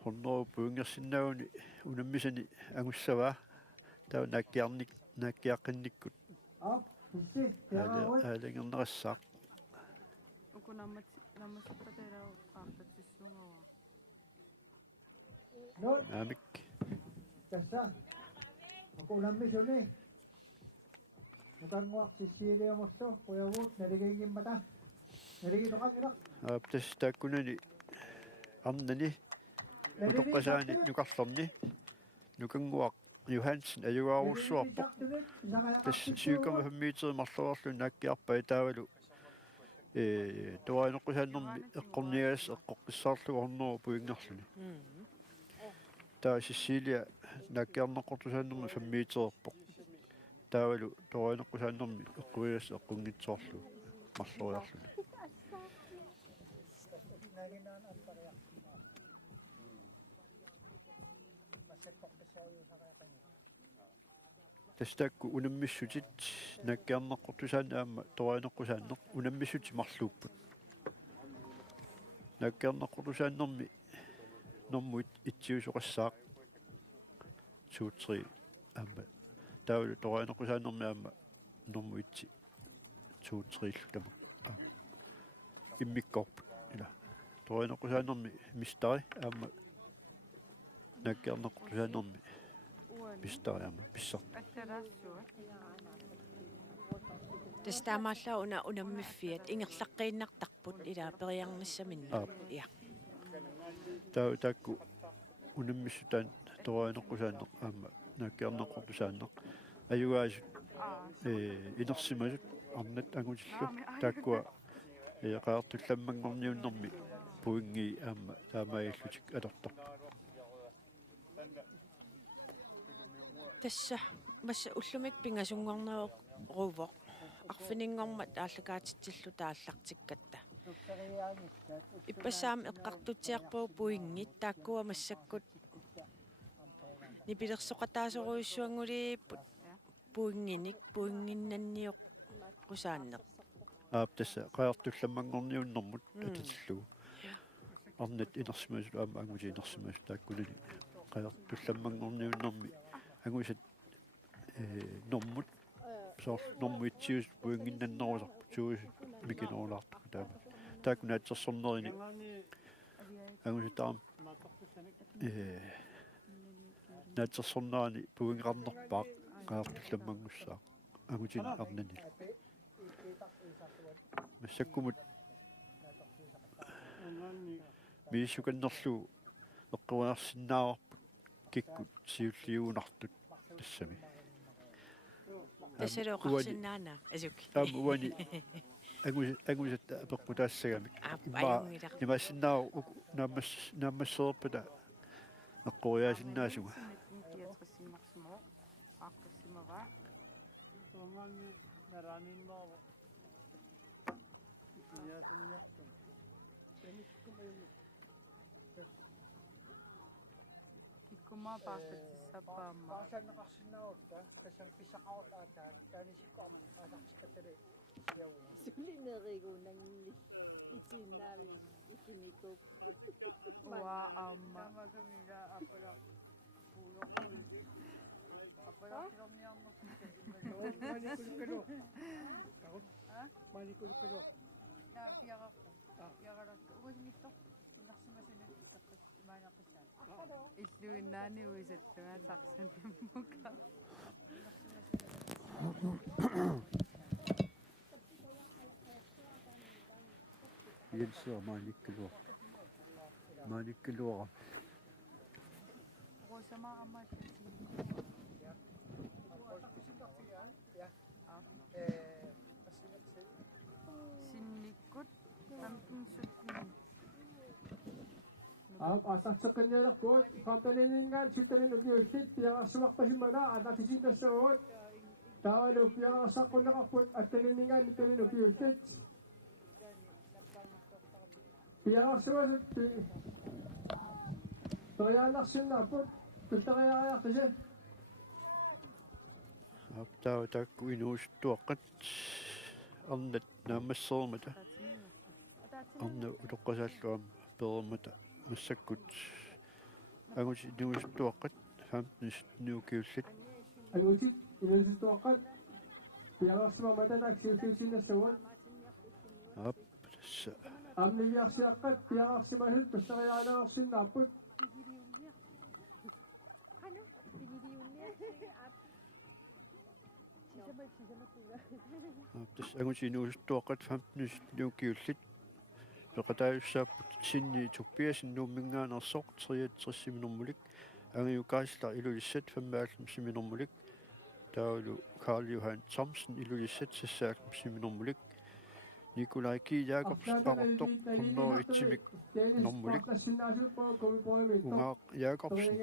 honnoru puingersinnaaguni unammisani angussavaa taa naakkiaqqinnikkut ap sisi tiaraavut aalangernerassaq наммасиппатарау аартатсиссунгава not aamik tassa akunammisuni nukanguaq sisiiliamullu quyavuut naligiingimmata naligitoqangilaq aaptas taakkunani arnani utoqqasaani nukarlorni nukanguaq Johansen ajugaarussuarpoq tas 7,5 meter marluarlu naakkiarpa taavalu toaneqqusaannermi eqqorniagas eqqoqqissaarlugu horneru puingerluni taa Cecilia naakkiarneqqortusaannermi 5 metererpoq taavalu toaneqqusaannermi eqquigas eqqungitsoorlugu marluriarluni тастаакку унаммиссутит наккиарнеққортусаана аама тоаанеққусааннеқ унаммиссути марлууппут наккиарнеққортусааннерми нормуит итсиусоқассаақ 2-3 аама таавлу тоаанеққусааннерми аама нормуитси 2-3 лутама иммиккорпут ила тоаанеққусааннерми мистари аама наккиарнеққортусааннерми пистариама писсар атталаассуа Тастаамааллаа унаммиффиат ингерлаққииннартарпут илаа периарниссаминна я таакку унаммиссутаан тоаанеққусааннеқ аама наккиарнеққортусааннеқ аюгаасут инерсимасут арнат агутиллу тааккуа qaartullammanngorniunnermi puingi aama taamaiallutik alortarpu тасса масса уллумик пингасунгорнео руво арфинингормат ааллакаатитсиллу тааллартиккатта иппасаам эққартутсиарпуу пуингит тааккуа массаккут нипилерсоқатаасоруйуссуангулииппут пуингиник пуингиннанниоқ qusaaneq ааптасса qaartullammanngorniunnermut ататиллугу арнат инерсимасулу аама ангути инерсимас тааккулани qaartullammanngorniunnermi агусат нормут соор нормуитсиус пуингиннаннерусарпу туус микиноорлаарту таама taakkunaatsersornerini angusitaam naatsersornerani puingarnerpaaq qaartillamangussaa angutin arnani массаккумут мииссуканнерлу эққуарсиннаарпут киккут сиуллиуунартут тассами тасалоқарсинаана асуки уани агусат апеққутаассагами имассиннаа наамассеерпата эққуриаасиннаасуга киатрисимарсимо ааққиссимава Onganni naraninnovo. Ikiyasinniartum. Peniskumayumi. киккума паартатсаппаама Paasannaqarsinnaavutta tassan pisaqarullaataan taanisikkuarman qaasartikatari yavu. Sulineriguunangilis itinnaami ikinikuk. уа аама Tamagamiga apala puuloqulli. апалаақилорниарнерпу Manikulukkalo. Manikulukkalo. наа пиараққу пиараларта угасингиттор инарсимасунат икаққис имаанеққиссаа иллуиннаани уисаттуга сарсанаммука Jensser maanikkaluara росамаарамааллати синниккут тампинсутни асатсеққинниалерпуут қамталинингаан ситталин укиуллит пиарарсумарпасиммана анатисиннассагуут таалу пиарарсаққунеқарпут атталинингаан итталин укиуллит пиарарсуасут ториаанарсиннааппут туттариариартиси аптаа такку инуустуаққат арнат наамассеермата арна улоққасааллуам перермата массаккут агути инуустуаққат 15 нуукиуллит агутит инуситуаққат пиарарсумамата таксиутиусиннассагуут ап тасса амнивиарсиаққат пиарарсимасут туттариаанерсиннааппут тас агути инуустуаққат 15 нуукиуллит пеқатааюссааппут синни туппиасиннууммингаанерсоқ 33 минермулик ангиукааслар илулиссат 55 минермулик таулу Карл Johan Thomsen илулиссат сассаалм минермулик Nikolaj Ki Jacobsen артоқ 101 нормулик Ungar Jacobsen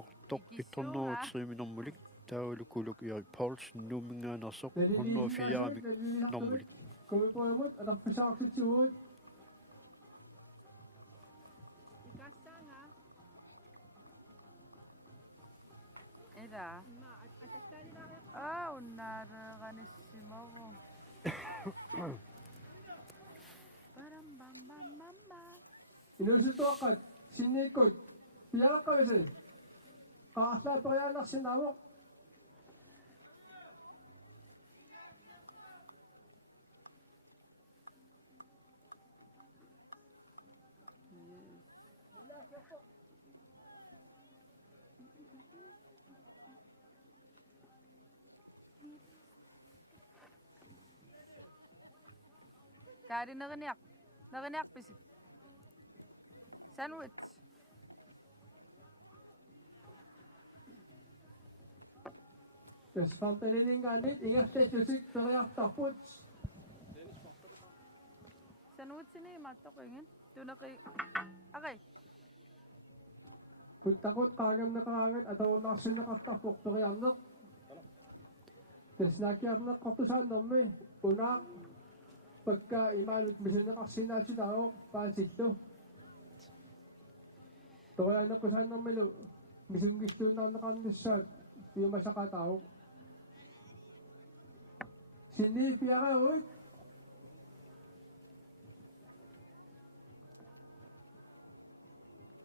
артоқ 103 минермулик таулу Kuluk Erik Poulsen нууммингаанерсоқ 104 нормулик комипоемут адапписаартитсигуут эда уннаареераниссимаву барам бам бам бам ба инуситуаққат синниккут пиараққависи qaarlaaпериаанерсинаавоқ Kari naganiak bisi. Sandwich. тасфарталинингаанит ингертассусик периартарпут Sandwich ni matoqingin. Tunaki. Okay. путтақут қаагамнеқараагат атауунаарсиннеқартарпоқ периарнеқ таснакиарнеққартусааннэрми унаа пакка имаанут мисинеқарсинаасутаавоқ паасиллу торианеққусааннэрмилу мисунгиллуунаарнеқарнissaат пиумасақатаавоқ синни пиарауит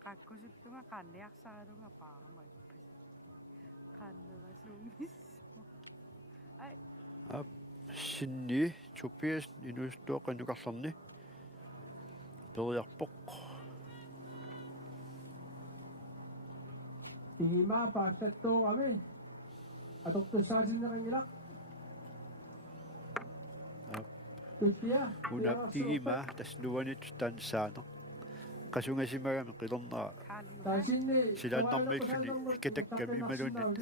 Kakkusittunga kanniaqsaarunga paaramaippas. Kannerasuumis. Ai, sinni tuppias inustuoqanukarlarni periarpoq Ihima pastatto kami. Atoktusaasinnerangilak. Tuttia. una igima tasnuanit tansaano qasugasimagami qilerneraa Kaliu. Tasinni. silaannarmiilluni kitakkami imalunit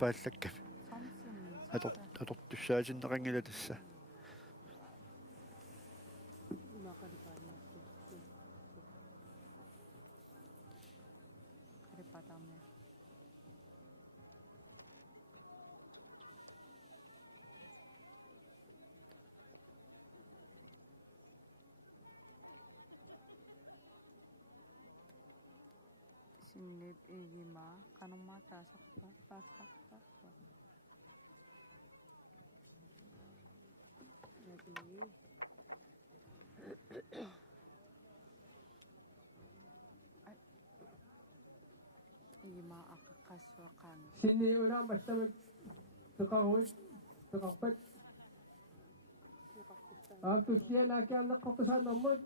paallakkami Thompson. atortussaasinnerangila tassa Karipatamme. Sinip igima kanong mata sakta pasakta. Igima akakaswakan. Sinni ulang basta tukawin. Tukapat. Tuttia nakiam nakatusan namod.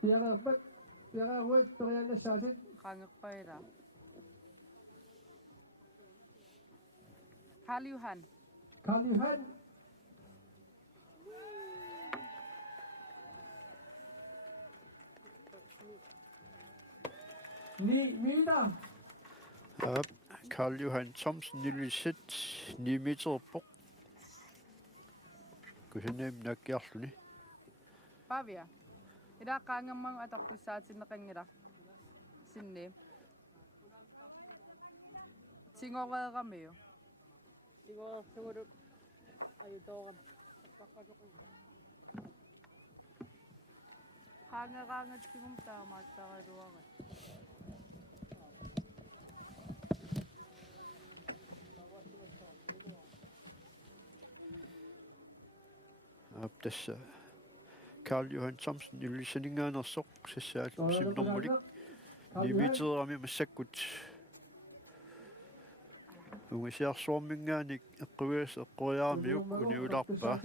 Tiya kapat. Tiya kawit. Tukayan na sasit. Kangak paira. Kaliuhan. Kalihan. Ni Mida. Ap Karl Johan Thomsen nilisit 9 meterpoq kusanem nakkiarluni Pavia. Ida kangamang ataktusaasin na kangira. Sinne. Singogal kami yo. siguro ayudo ka. Kangat singum tama sa karuangan. ap tassa Karl Johan Thomsen nilisiningaanersoq sissaat simnormulik 9 meterami massakkut ungisiarsuarmingaanik eqquias eqquriaarmiuk uniularpaa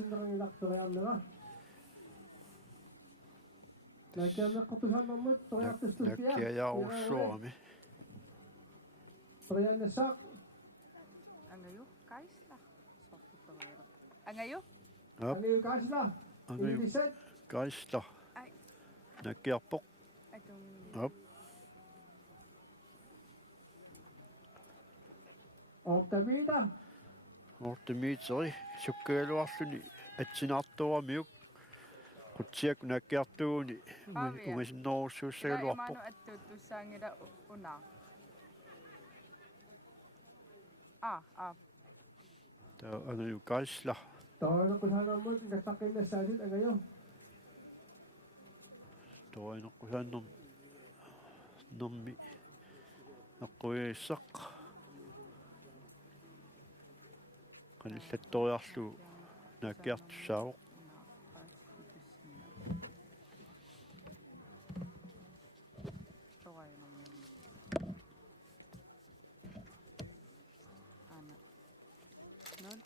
Nakiam nakatusan namod. Tukayatustustia. nakkiajaarussuarami Tukayan na sak. Angayo, kaisla. Sakto pagayro. Angayo? ap Ano yung kasla? angayu Iliset. kaista Ay. nakkiarpoq Atong ap Optamida. ortimiteri sukkaaluarluni atsinaartuarmiuk qutsiak nakkiartuuni Pavia. ungasinnorussaaluarpoq Imano at tutusangira una. ta angayu kaisla Tawanan ko sana mo. Kasakin na salit ang ngayon. toaneqqusannam nermi eqquiissaq qanillattoriarlu nakkiartussaaroq Ana. Non?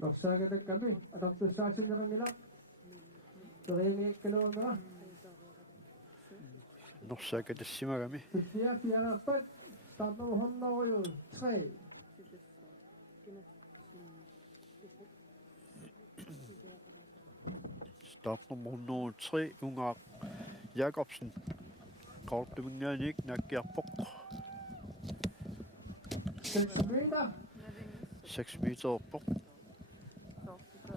Nagsagad kami. At ang tusasin na kanila. Tukayan niya kalawang nga. norssaakatassimarami Tuttia piarapat. Tatuhon na ko yun. Tre. startnummer 3 ungaaq Jacobsen qaartumingaanik nakkiarpoq 6 meter. 6 meterpoq Tokika.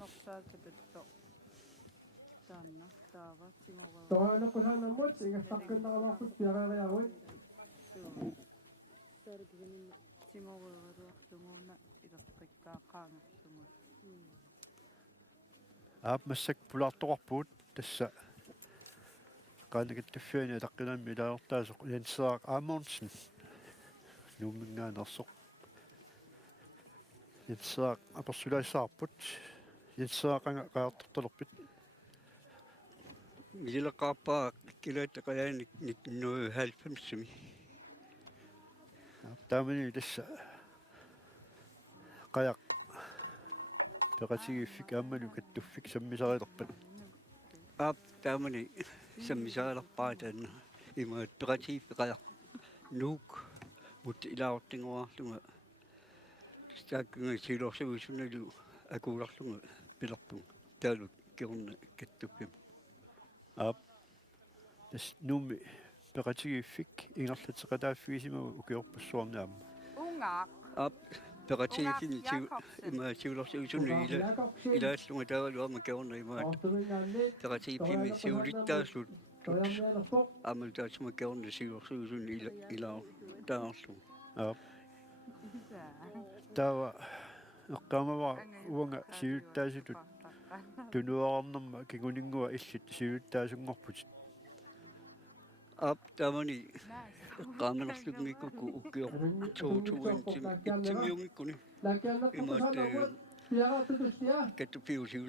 Noksaakitutto. Sanna. Tava. Singogal. Tawanan ko sana mo. Ingasakin na kamakot. Piarakayawin. Singogal ruaktumuna. Irakikkaaqaangak tumun. aap massak pulartoqarpuut tassa qaanakittufiani taqqinammi ilaartaasoq Jenssaaq Amundsen nuummingaanersoq Jenssaaq apersulaissaarput Jenssaaq qaartortorpit Mileqaapaa kilaataqayaanik 1990 taamani tassa qajaq peqatigiffik aammalu kattuffik sammisarilerpat Aap taamani sammisaalarpaataanna imaat peqatiiffiqajaq nuuk mut ilaortinguarlunga staakkunga silorsugusunnalu akuularlunga pilerpun taaluk kirunna kattuppim aap tas nummi peqatigiffik ingerlateqataaffiisimagu ukiorpassuarnaamma Ungaaq. aap peqatiiffini imaa silorsugusunni ilaaslunga taavalu aama kirunna imaat peqatiiffimi siulittaaslut amal taasuma kirunna silorsugusunni ilaor taarlunga aap taava eqqaamava uanga siulittaasutut tunuararnerma kinguniнгуа иллит сиуттаасунгорпут aap taamani qaamanerlugngikkuku ukkior tuutuuintим itsimiungikkuni imaat kattupiusiul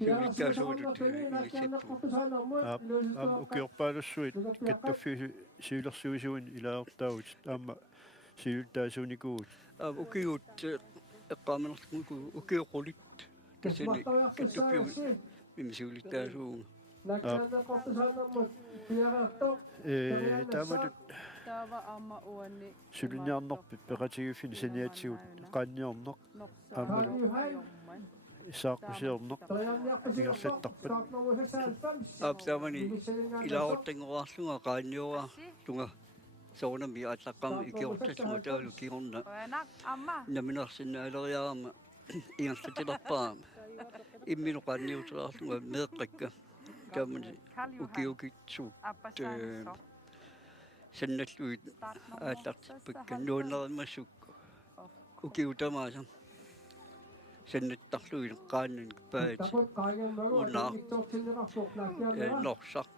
siulittaasuutut inissappu aam ukiorpaalussuit kattuffiusi siulersuisuin ilaaortaagut aamma siuttaasuunikuut aap ukiut eqqaamanerlugngikku ukioqulit kasini kattupiu imisiulittaasuunga taamatut Taava amma uanni. sulunniarnerpit peqatigiffini saniatsigut qaanniorneq aammalu Jomman. isaaqqusiorneq ingerlattarpat aap taamani ilaortinguarlunga qaanniuа tunga soonami aatlaqama ikiortallunga taalu kirunna Oenak amma. naminersinnaалериарама ингерлатилерпаама имминеқаанниутулаарлунга меэққакка таамани укиукитсуут Appasanso. санналлуит ааллартиппакка нуунеримассук укиутамааса саннаттарлуит qaannan paat норсақ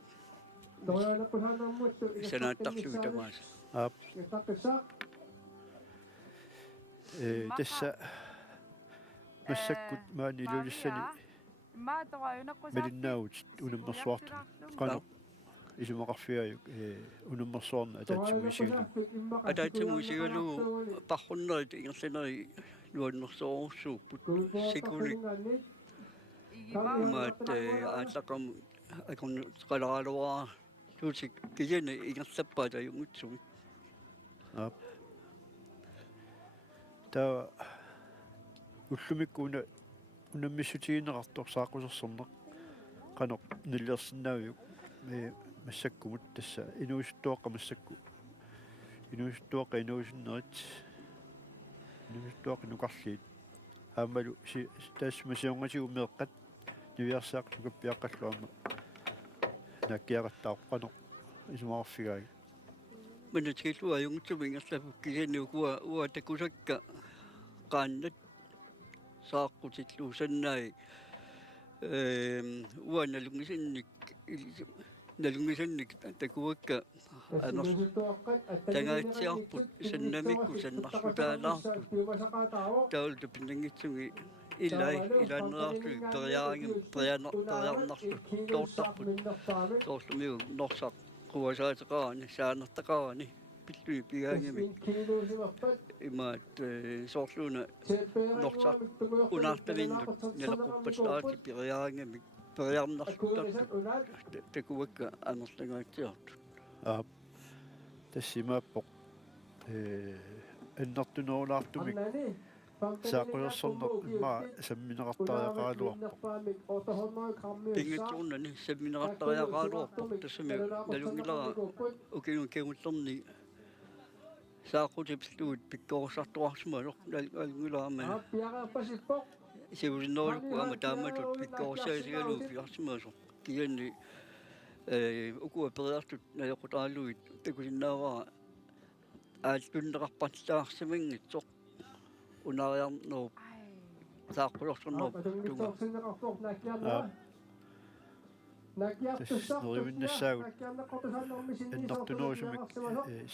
санааттарлуитамааса aap tassa массаккут маани илулиссани Maa toqayunaqqusa. малиннаагут унаммерсуарту qanu исумақарфиаюк унаммерсуарна атаатсимуисигилу атаатсимуисигалу парруннерит ингерланери нуаннерсоорусsuupпут сикуник имаат ааллақам акун қалаалуаа туусик кияна ингерлаппаа таюнгутсуми aap таа уллумиккуна унаммиссутигинеқартор саақусерсернеқ qanoq ниллерсиннаавиук массаккумут тасса инуисуттуоққа массакку инуисуттуоққа инуисиннерит инуисуттуоққа нукарлиит аамалу таассмасиунгасигу меэққат нуиарсаақлукаппиаққаллуама наккиақаттаарпқано исумаарфигааги манатилуа юнгутсуми ингерлапук кисаниукуа уа такусакка qaannat saaqqutilluusannaai uа налунгисанник такуакка анер тангаатсиарпут саннамикку саннарлутаалаартут таулту пингитсуги илааннераарту периарнарлу тоортарпут тоорлумиу норсақ quasaateqaani saanartaqaani pillui pigaangami imaat soorluuna norsaq unaartavinnut nalaquppallaati piriaangami periarnarluttartut takuakka anerlangaatsiartut aap тассимааппоқ аннартунерулаартумик саақуйерсорнеқ имма самминеқартариақаалуарпоқ пингитсууннани самминеқартариақаалуарпоқ тассами налунгилара укинун кегуллерни saaqutipluut pikkoorsaartuarsumalor alungulaama siulinnoolukku ama taamatut pikkoorsaasigaluu piarsumaso kianni ukua periartut najoqutaalluit takusinnaavara aallunneqarpallaarsimingitsoq unariarnerup saaqqulersornerup tunga тассинеривиннассаагут аннартунерусумик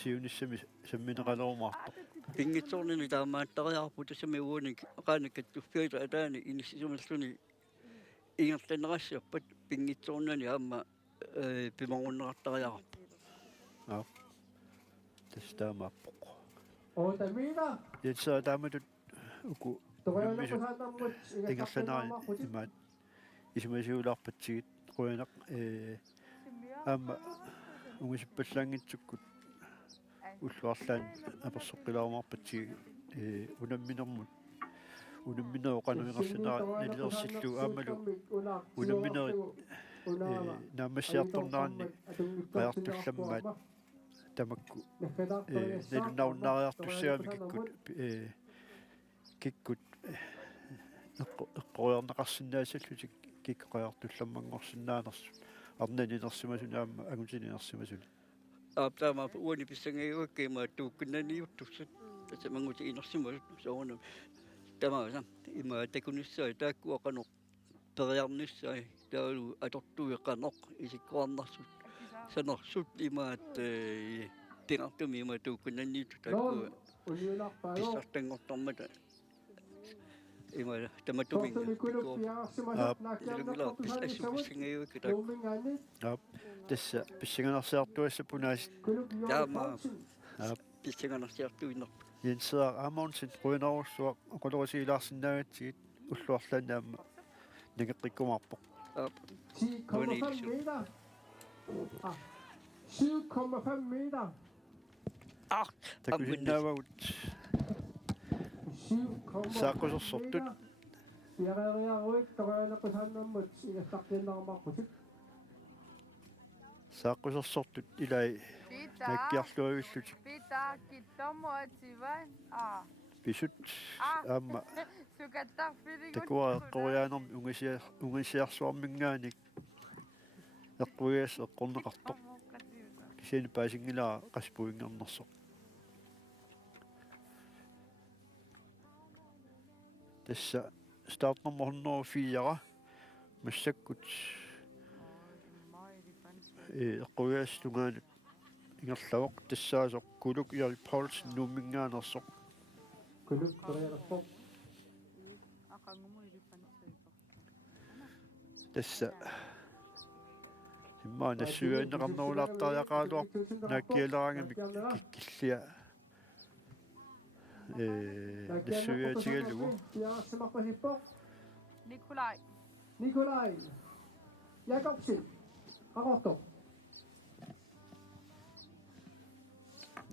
сиуниссами самминеқалерумаарто пингитсорнини таамааттариарпу тассами ууник qaanakkattuffiita ataani inissisumalluni ingерланерассиарпат пингитсорнани аама пимагуннеқартариарпу аа тастаамааппоқ Otamina. ятсаа тааматут uku Toqayanaqu Nummisu saanarmut tingerlanaani imaat ismasiulaarpatigit quyanaq aama ungisippallaangitsukkut уллуарлаан аперсоққилаармарпатсиги унамминермут унамминеру қануингерсинера нилерсиллу аамалу унамминери наамассиарторнаарни қаяртулламмаат тамакку налунаариартуссиами киккут эққориарнеқарсинаасаллутик киккориартулламмангорсинаанерсу арнанинерсимасуни аама агутининерсимасуни Tämä uoni pissange oikein mä tuukkunani juttussa. Tässä mä ngutin innostunut se on. Tämä on mä tekunissa tää kuokannut perjannissa tää oli atottu ja kanok isi kannasut. Sano sut mä tiedätkö mä tuukkunani tää ku pissasten ottamata. Ima tämä tumin. tässä pissinganarsiartuassa punaisit Tämä pissanganarsiartuinno. Jenser Amonsen ruinarussua qolorisiilaarsinnaagatsiit ulluarlaanaamma ningeqikkumarpoq 10,5 meter. 7,5 meter. takusinnaavagut 7,5 saaqqusersortut Piaqariaruik toqayanaqu saanarmut ingassartiinnermarputik. saaqqusersortut ilai nakkiarluavillutik Pita kittomuativan. pisut aamma takuaeqqoriaanermi ungisiarsuarmingaanik eqquias eqqorneqartoq kisiani paasingilaa qaspuingernersoq tässä startnummer 104 massakkut eqquias tungaanut ingerlavoq tassaasoq kuluk iari Paulsen nuummingaanersoq Kuluk toqayanarpoq. tässä imma nassuainneqarnerulaartariaqaaluar naakkialeraangami kikkillia nassuaatigalugu Piaqarsimarpasippoq. Nikolai. Nikolai Jakobsen. Qaqortoq.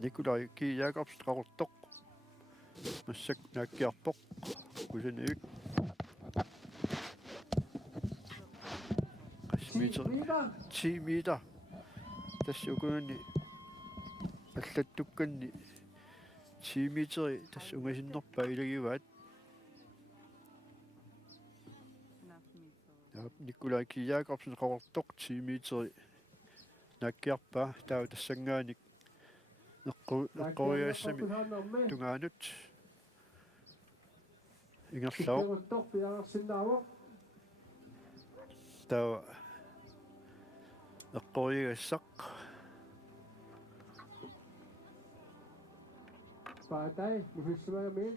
Nikolai Ki Jakobs qaqortoq massak naakkiarpoq kusaniuk 10 meter. 10 meter tässä ukunani аллаттукканни 10 метери tässä ungasinnerpa ilagivaat ja Nikolai Ki Jakobsen qaqortoq 10 meteri naakkiarpa taa tassangaanik eqqoriaassami tungaanut ingerlao Piaqartoq piaqarsinnaavoq. taa eqqoriagassaq Paatai muhissimagamit.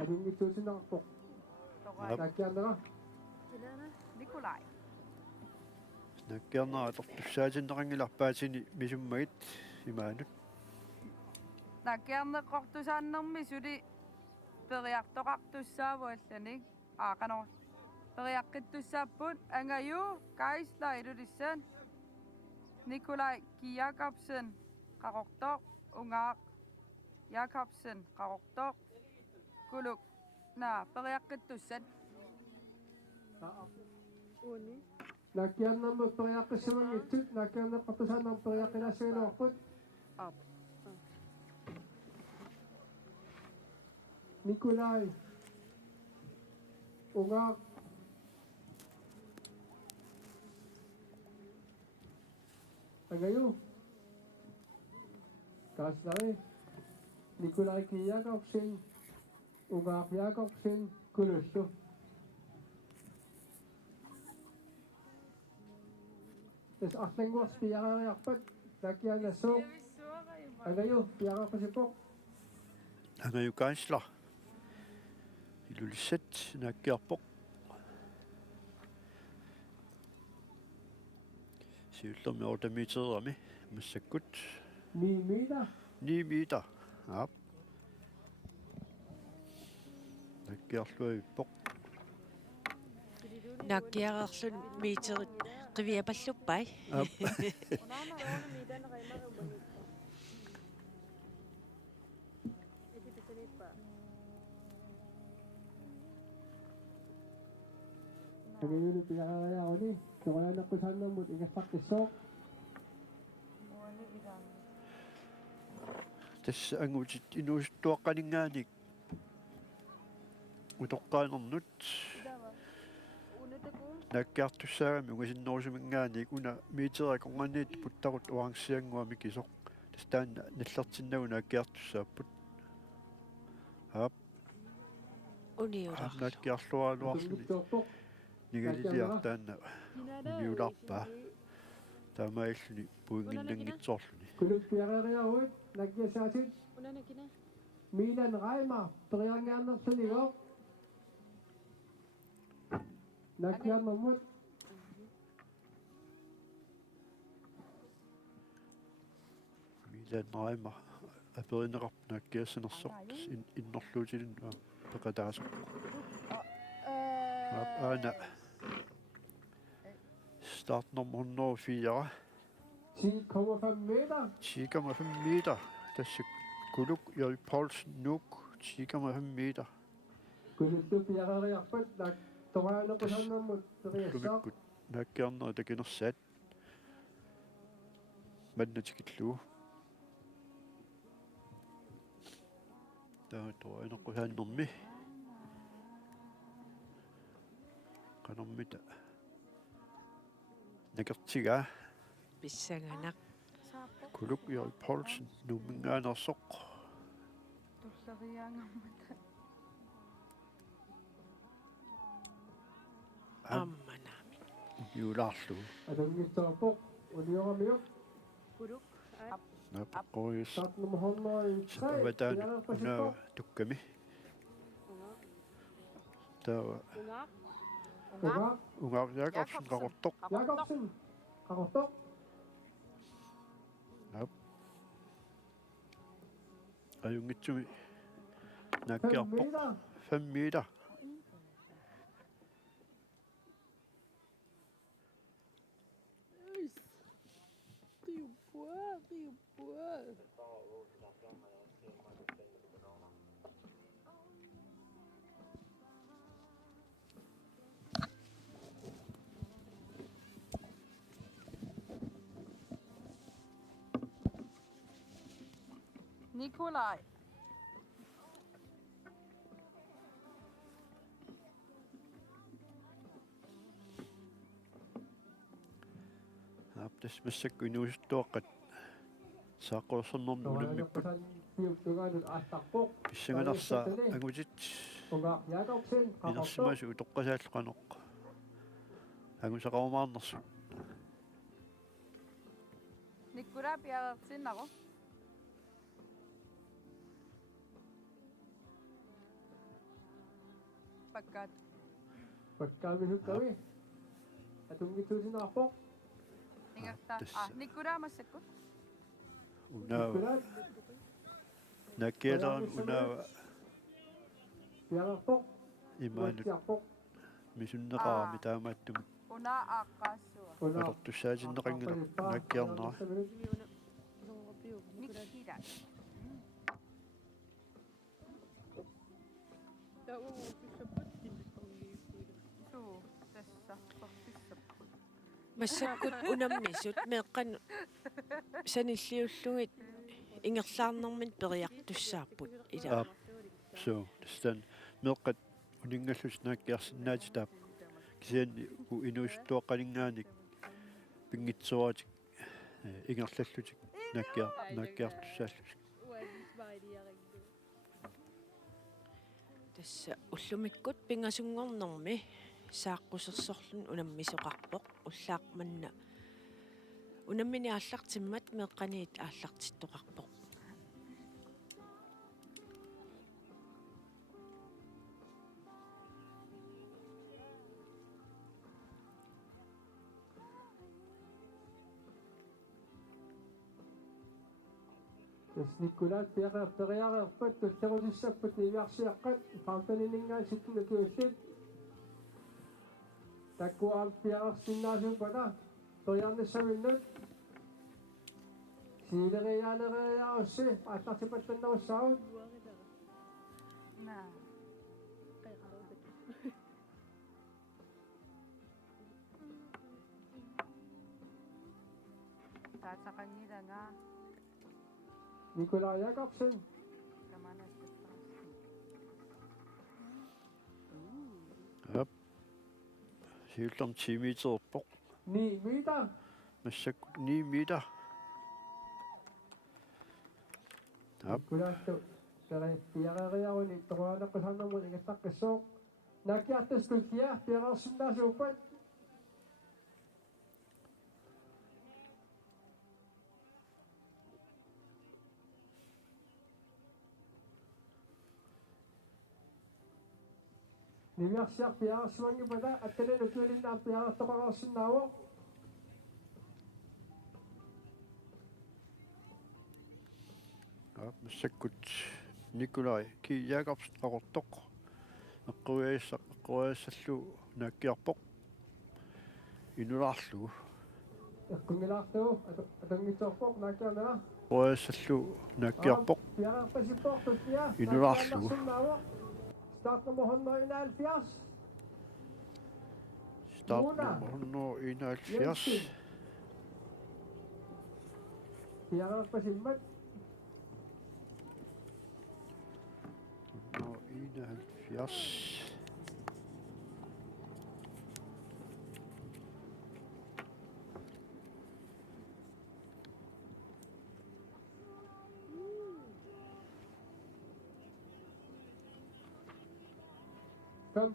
Adungitsuusinarpoq. Nakkiarnera. Nikolai. nakkiarneratortussaatinnaqangilarpaatini misummagit imaanut Nakkiarneqortusaannermi suli periartoqartussaavuallanik. Qanor. Periaqqittussaaput angaju kaisla ilulissan. Nikolai Ki Jakobsen qaqortoq ungaaq Jakobsen qaqortoq kuluk periaqqittussan. Uoni. Nakkiarnermu periaqqissamangitsit nakkiarneqartusaannermu periaqqilaassuiluarput. Nikolai ungaaq angaju Kaslari Nikolai Ki Jakobsen ungaaq Jakobsen kulussu. Tes artenguars piaqariarpat nakkiarnassuuq angaju piaqarpasippoq. angajukaanslar ilulissat naakkiarpoq siullermi ortamiteerami massakkut 9 meter. 9 meter aap наккиарлуиппоq Nakkiarerlun miiterit qiviapalluppai. Unaana roona miidana qaimara umanippa. Iti pisanippa. Tagayuni pinakakaya ko ni. So wala na ko sana mo igaspak tisok. tässä angutit inuustuoqqaninngaanik utoqqaanernet Dava. Unataku. nakkiartussaagami ugasinnorusuminngaanik una miiteriaqornganiit puttarut uangsianguami kisoq tastaanna nallertinnaguna nakkiartussaapput aap Uniularlu. nakkiarlualuarluni Tupok. nigaliliartaanna uniularpaa taamailluni puinginnangitsoorluni Kuluk pinakakaya ko. Nagkiyasaasin. Unana kina. Milan Raima. Pagyanganak sa niyo. Nagkiyamamut. miilaaneraima aperinerap nakkiassanersoq innerluutilin peqataasoq aana startnummer 104 10,5 meter. 10,5 meter. Tässä kuluk Jørg Poulsen Nuk 10,5 meter. Kuluk pinakakaya ko. Nagtawanan ko sana mo. Tagayasak. Lumikkut nakkiarneri takinersaat. Mannatikillu. Taatoineqqusaannermi. Qanermita. Nakertigaa Pissanganak. kuluk Jørg Poulsen nummingaanersoq. Tullariaangammata. Ammanami. Juularlu. Atungitopok. Uniyokamiyok. Kuruk. Napeqqorius. Startnummer 103. Avataan una tukkami. Tawa Unga. Unga. ungaaq Jakobsen qaqortoq. Jakobsen. Kakotok. Ajungitsumi 5 nakkiarpoq meter. 5 meter. Nikolaj. Aptas massak inuustuaqqat saaqorsornermulummipput Tawanan piyuktuganut astaqpok. pissanganersa angutit Unga. Jakobsen. Kakotok. inersimasu utoqqasaalleqanoq angusaqarumaarnersu Nikkura piaqarsinnaqo. Pakkat. Pagkaminuk kami. Atungitusin nakapok. Ingakta. Tässä. Nikkura massakkut. unaa Kulat. nakkialaram unaa Yakapok. imaanut Yakapok. misunneqarami taamaattum Una aaqqaassua. alertussaasinnеqангила nakkiarnera Nikkira. Tau pissapattin piqqangiippuida. Suu. Tässä. Pissappu. Massakkut unammisut meeqqan sanilliullugit ingerlaarnermin periartussaapput ila. so tastan meqqat uningallus naakkiarsinnaati taap kisianni u inuustuaqqalinngaanik pingitsuatik ingerlallutik nakkiartussaallu Uanismaaniaraggu. Tässä ullumikkut pingasungornermi saaqqussersorlun unammisoqarpoq ullaaqmanna unammini aallartimmat meeqqaniit aallartittoqarpoq. Nicolas Perriarput terrorissaput niviarsiaqqat fartaniningaasittunakiussit takkuaam piararsinnaasuupata toriarnissavinnut siileriaalereriaussi aatartipattannerussaavut Nah. Sa kanila nga. Nikolai Jakobsen Kemana Stefan? Yep. Syltom 10 meter bort. 9 meter. Massak 9 meter. Yep. Nikolai piareriaruni toruanaqqusannermun ingattaqqissuuq nakiartuskulkia piararsinnaasuupat niviarsiaq piararsuangipata attalen utuulinnaam piarartoqararsinnaavoq Yep. Massakkut Nikolai Ki Jakobsen aqortoq. Eqquiassallu naakkiarpoq. Inularlu. eqqungilaartugu atangitsorpoq naakkiarnera Eqquiassallu naakkiarpoq. piararpasippoortuttia Inularlu. Start nummer 171 Start nummer 171. piararpasimmat 171.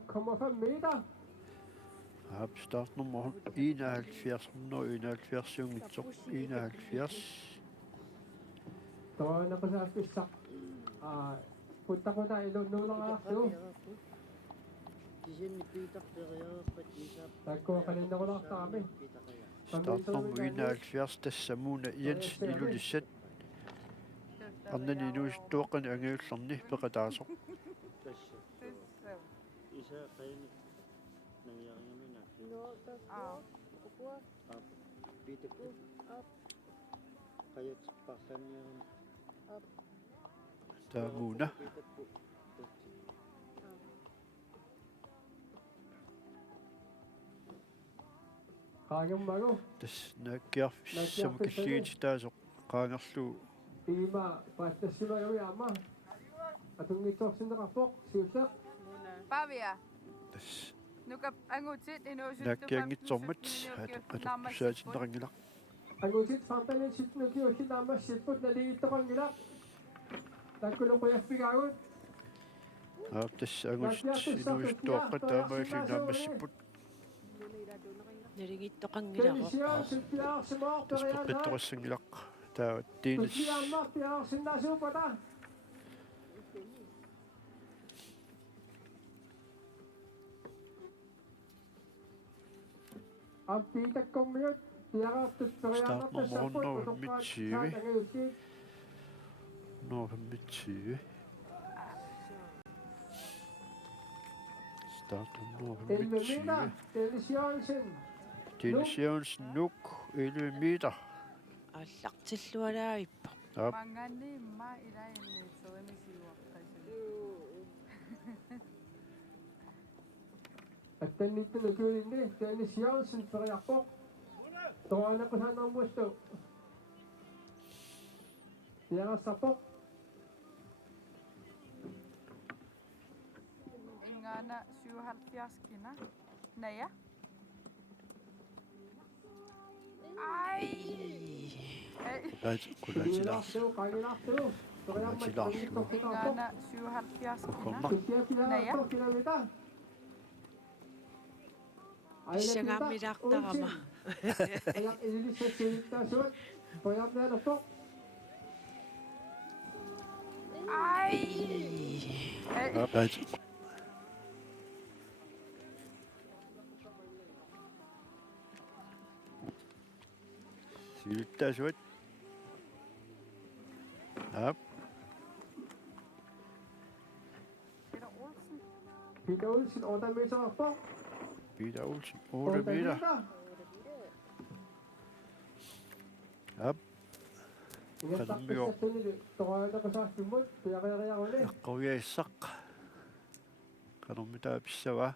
Kommer 5 meter. Yep. Start nummer 71. 171 jungitsoq 71. Toruanaqqusaappisaq puttaquna ilunuulerartu takkuwa qalinnerulartarami Start nummer 71 tassamuna Jensen ilulissat. Annani inuistuoqqani angiullerni peqataasoq. Ah. Taamuna. qaangammagu Tas naakkiarfissamukilliit taasoq qaangerlu iima paattassimagawi aama atungitsorsineqarpoq siussaq Pavia. tas Nukap angutit inuusut naakkiangitsormat atupsaatinnerangilaq. angutit fartanin sitnukiussinaamassipput naliittoqangilaq takkuluquyaffigagut Yep. Tas angus inuistuoqqa taamaallunaamassipput. Nirigittoqangilaqoq tenisiaan sippiaarsimoo Tas peqittoqassangilaq. Taa tiinis tussiaamma piaarsinnaasuupata ampiitakkommiut piaraartut periaanartassapput utoqqaat no 25. Start nummer 11 meter 25. Dennis Jørgensen Dennis Jørgensen nuk 11 meter. аллартиллуалаагиппо Yep. Mangani ma ilaini soemisiuaqqasu. attannittunukuulinni Dennis Jørgensen periarpoq toruanaqqusannermuassu piarassarpoq Ingana 77 kina. Naya. Ai. piilaarsu qaangilaartu Ingana 77 kina. Naya. issagaammilaartarama Ayak ililissatsigittassuut pojarnealerpoq Ai. Siltaasuat. Olsen, 8 meter oppe. Peter Olsen, 8 meter. Ja, Ingat Kanam tak yo. sa tunil. Tawag ako sa simot. Kaya ulit. Yaqqawiaissaq. Qanormitaa pissava.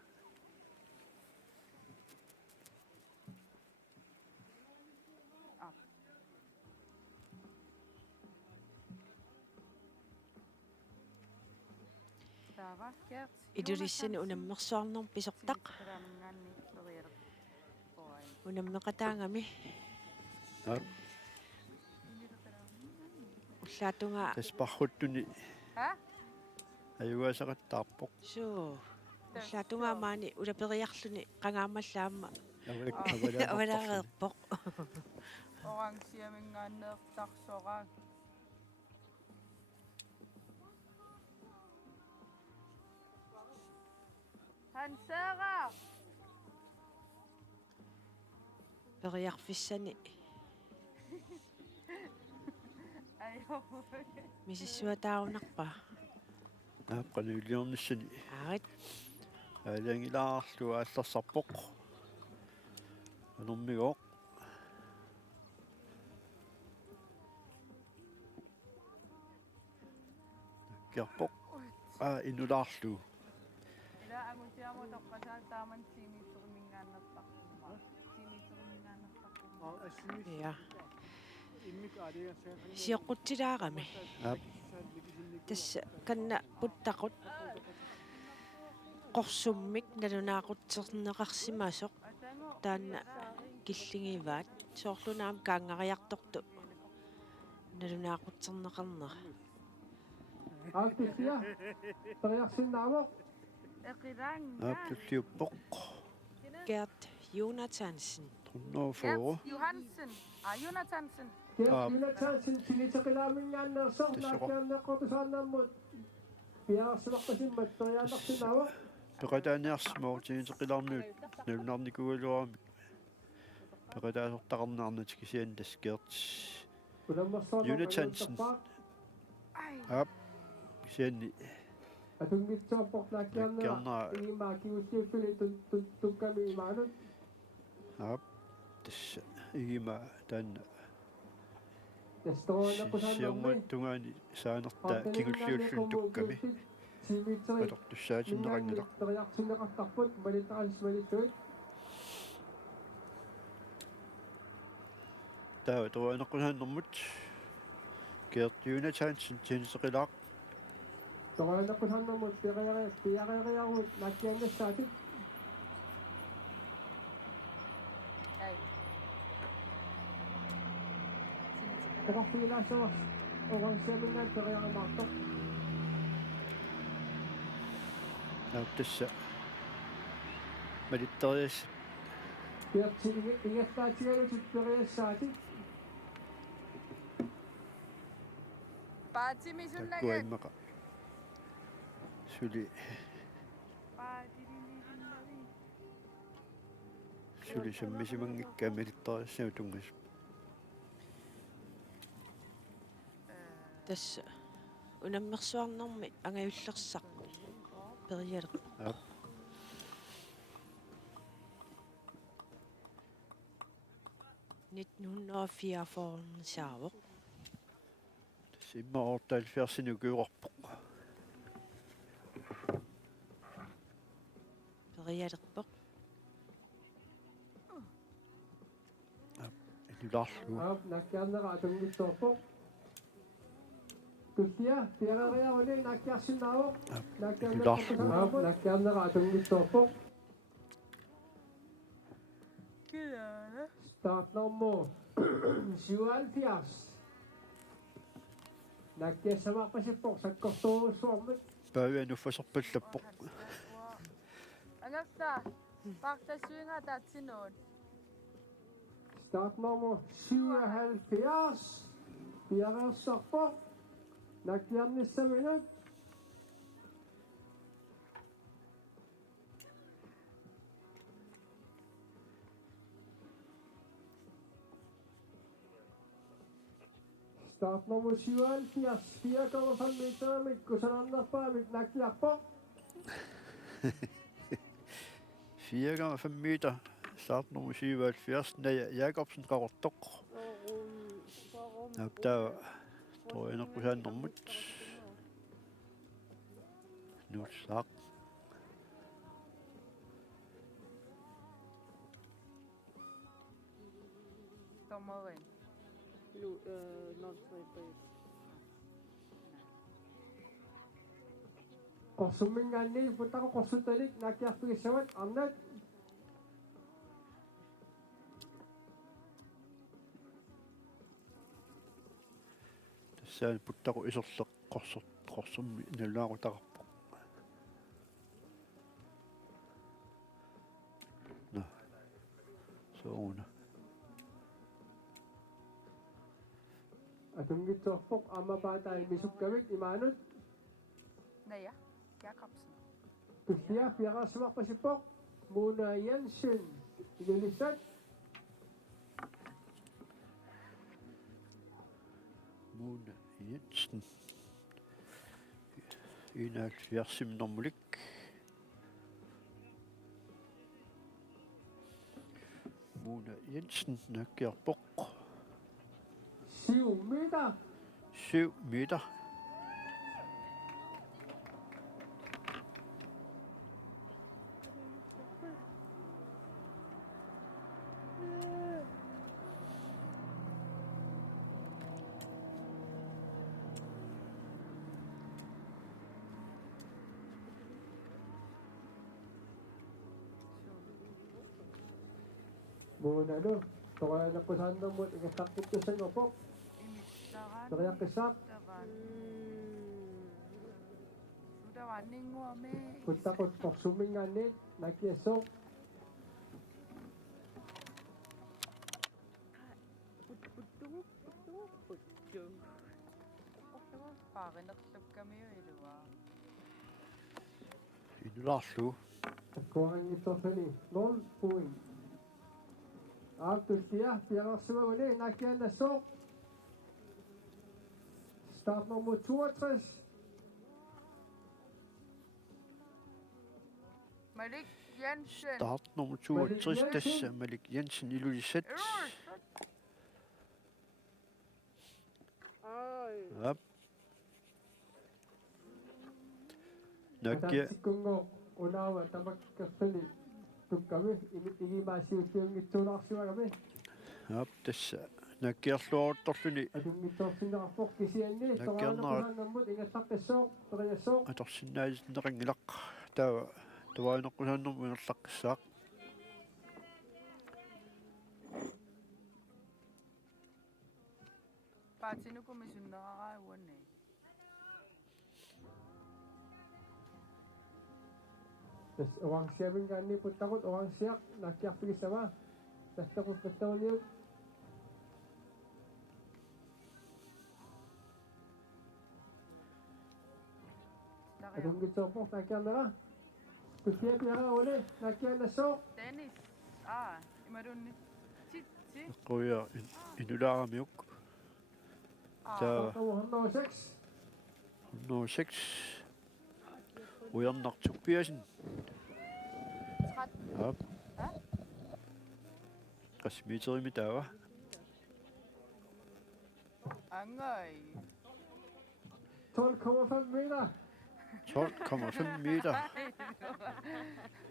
Tava, kert. Idurissan unammersuarnerm pisortaq. Unammeqataangami. Ja, Ullaatunga tasparruttuni. Ha? Ajugaasaqattaarpoq. suu. Ullaatungaamaani ulaperiarluni qangaamallaamma Avalaaqartarluni. avalareerpoq. Orang siamingaanneertarsoraa. Hansera! Periarfissani Ayo. misissuataarunarpa. Qanuuliornissani. Aarit Alangilaarlu aallersarpoq. Anormigoq. Nakkiarpoq. Inulaarlu. Ila angutiamo toqqasaa taaman siimiitsurumingaannertarpumma. Siimiitsurumingaannertarpumma. ja. Immik adia sen. Siоqutsilаарami. Ja, Tassa kanna puttaqut qorsummik nalunaaqutserneqarsimasoq taanna killingivaat soorlunaam kaangariartortu nalunaaqutserneqarnera. Altistia. Tariaksin naamo. Eqiranga. tulliuppoq. Gert Jonathansen. Trunnerforu. Johansen. Jonathansen. Kaya sinatsansin sinitsakilamin nga nerso. Nakyan na kotusaanammut. Piaarsimaqqasin mattoriaanaqsin naamo. Peqataaniarsmoortigiiteqilarnuut nalunarnikugaluarami. Peqataasortaqarnaarnat kisian taskeerts. Jonathansen. Ap. Kisianni. Atungitsoorpoq nakyan na. Iimakiustiuppili tukkami imaanut. Ap. Tassa igima taanna. Testoonaqqusaannarmi. Siormattungaani saanertaa kingulliullun tukkami. Qatortussaatinnerangalaq. Tariaqsinneqartarput malitaalismalittuit. Taawa toruaneqqusaannermut. Gert Jonathansen tiinseqilaaq. Tariaqsinneqartarput piaqariaruut nakkiannassaatit. Ai. Oqarfiilaassavars oqarsiamingaat tariaqamaartoq. Ap tassa. Malitterias Piaqsi ingattaatigalutit periassaatit. Paatimi sunnaget. takkuimmaqa. Suli suli sammisimangikkaa malitteriassau tungas. Tassa unammersuarnermi angayullersaq perialer. Ap. Nitnunnerafiafornersaavoq. Simmaortaalfiarsinukuuqorpoq. Perialerpoq. Inularlu. Aap nakkiannera atungitsoorpoq. Kustia piaqariaruni nakkiarsinnaavoq. Aap nakkiannera atungitsoorpoq. Kidala. Startnummer 77. Nakkiassamaqpasippoq sakkortuurussuarmut. Paavianuffaserpallappoq. Angasta. Partasuinga tatsinuun. Startnummer 77. Piaqarsarpoq. Nakkiarnissaminut. Startnummer 77. 4,5 meter. Mikkusanannarpaamik nakkiarpoq. 4,5 meter. Startnummer 77, Naja Jacobsen Karotok. Näyttää toinen kuin sen on mut. Nyt saa. Tomorin. Korsuminganni putako korsutalik nakiarpigissavat arnat Tässä puttako isossa korsum inilaarutarappu. No. Se on. atungitsorpoq aamapaatai misukkavik imaanut Naja Jacobsen. tussia piaqarsumarpasippoq Mona Jensen ilulissat Mona Jensen. 71 nummerlik. Mona Jensen Nakkerpok. 7 meter 7 meter. Mona no toqaanaqqusaannarmut ingassarputtussangerpoq Imittaran. toriaqqissaaq Sudavanninguame. puttaqut qorsumingaanniit nakiassoq Paarinnerlukkamio ilua. Inulaarlu. akkuarangittorfani 0 point tussia piaqarsuaguni nakiannassoq start nummer 62 Malik Jensen. Start nummer 62 tässä Malik Jensen ilulissat. Yep. Nakkia Atatsikkungo unawa tamakkassani tukkami igimaasiuttiungitsuularsuagami Yep, tässä nakkiarluortorluni atungittorsinnerarpoq kisianni toqaanaqqusaannermut ingassaqissoq toriassoq atorsinnaalisnerringilaq tavainoqqusaannermu inerlaqqissaaq Paatinukumi sunneraraaguanni. tas oransiavingaanni puttaqut oransiaq nakkiarpigissama tattaqut tattawaniut atungitsorpoq nakkiarnera tussia piaqauli nakkiannassoq Dennis. Imadunni. Titsi. qoya inulaaramiuk taa Nummer 6 no 6 ujarnartukpiasin Yep. Qasmiiterimi taava Angai. 12,5 meter 12,5 meter.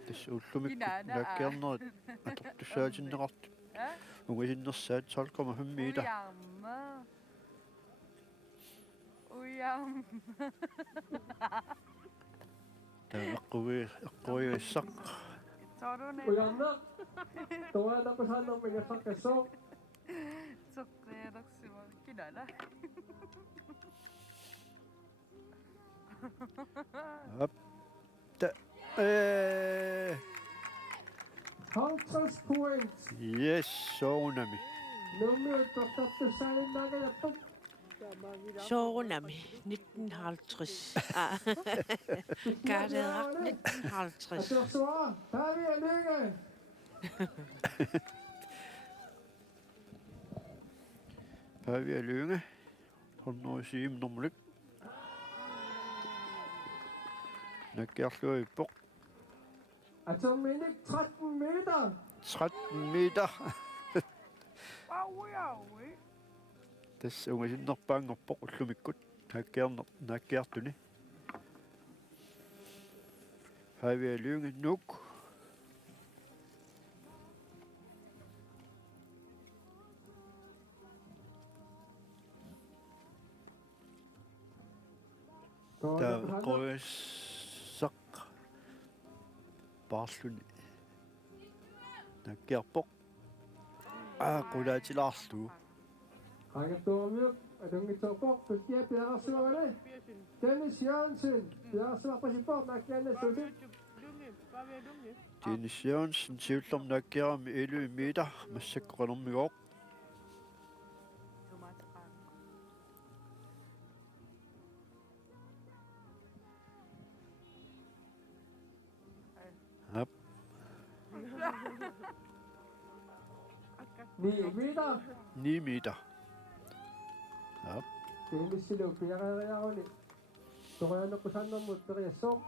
Tässä ullumik nakkiarnerit atortussaatinneraart. Ungasinnersaat 12,5 meter. Uyam. Eqquiissaq. uyanna toqaanaqqusaannermu ingassaqissoq Soqqeeraqsima kinala. halvtreds point Yes, sounami. nummiut tortartussaalinnaaqajappak Soorunami 1950. Garderak 1950. atorsuara Paavi Lyngge Paavi Lyngge. 107 nummerlik. Nakkiarluippoq Atom Minik, 13 meter. 13 meter. Tässä on sinne pango pokullumikut. Näkkertuni. Häviä lyynget nuk. Tää koessak. Paasluni. Näkkerpok. Kudaati laastuu. Hanget tuomiok, adungit sopok, tukia piarassuarane. Dennis Jørgensen, piarassuar pasipok, nakkianne susit. Dennis Jørgensen siullum nakkiarami 11 meter massakkornermigoq. Hap. 9 meter. 9 meter. Hap. Dennis Silu, piarayaruni. Tukayan ako saan mo, Teresok.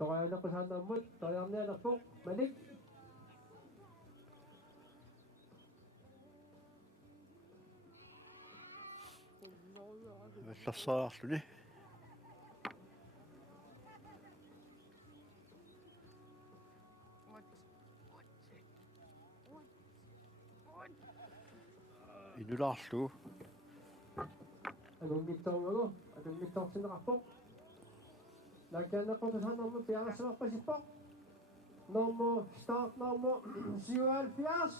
Tukayan ako saan mo, toyang niya na po, balik. Vallassaarluni. Inulaarlu. Anong gitong ako? Anong gitong sinakapok? Lagyan na po saan mo, piarassuar pasipok. Nummer, start nummer 77.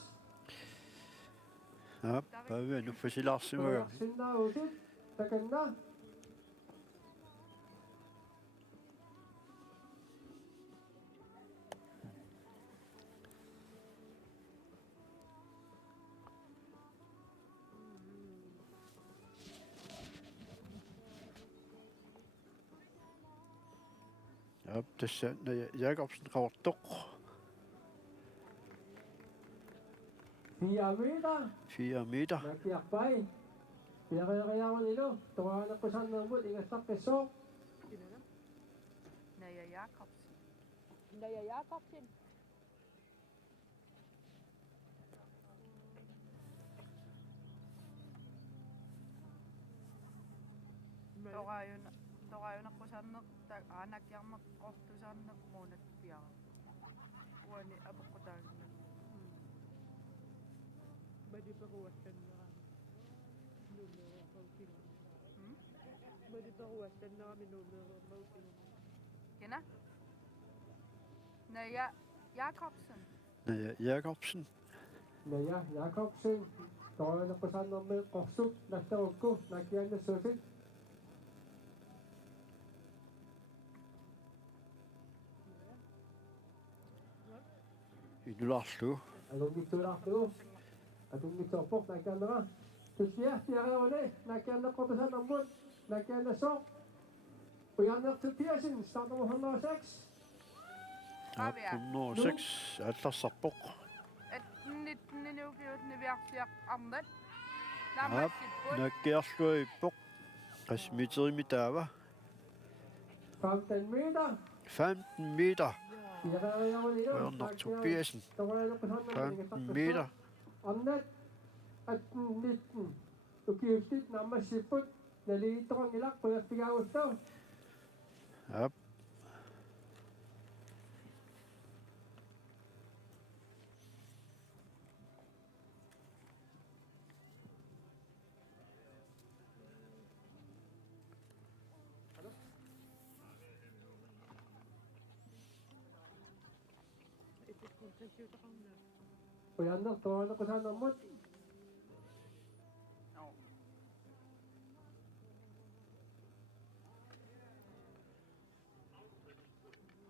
Hap. Päivä nu fasilaarsimaga. Sinna usit, takan na. Hap. Tässä Jakobsen raortoq. 4 meter. 4 meter. Nakiakpay. Pinakayakayawan nilo. Tukayan ako saan mo, ingasak kesok. Naja Jakobsen. Naja Jakobsen. toqaayunaqqusaarneq aanakkiarneq qortusaarneq muunakpiara uani apoqqutaanna Madiparuassannerami nuumeruarmautinga Madiparuassannerami nuumeruarmautinga kina Naja Jacobsen Naja Jacobsen. Naja Jacobsen, toqaanaqqusaarnermi qorsuk nattarukku nakiannassuusit Inularlu. alungitsuularlugu atungitsorpoq nakiannera tussia tiareerune nakianneqqortusanermut nakiannassoq ujarnertuppiasin starter 106 Pavia 106 allarsarpoq. niviarsiaq arnat Ap namassiput nakkiarluippoq. Qasmiterimi taava. 15 meter 15 meter. tiareeriaruninu Ujarnertuppiasin. 15 meter. Annat at 19 ukiustit namassiput naliittorangilaq quyappigaagussau Ap uyanner toqaneqqusaanermut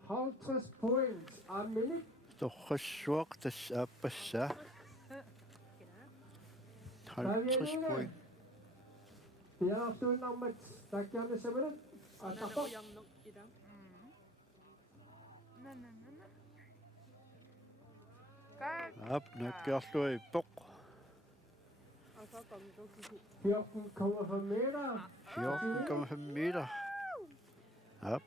haltres points a minute torrassuaq tassaapassaa. 50 point. tiartuunarmat takkiarnissamanut ataqoq Ap nakkiarluippoq. 14,5 meter 14,5 meter. Ap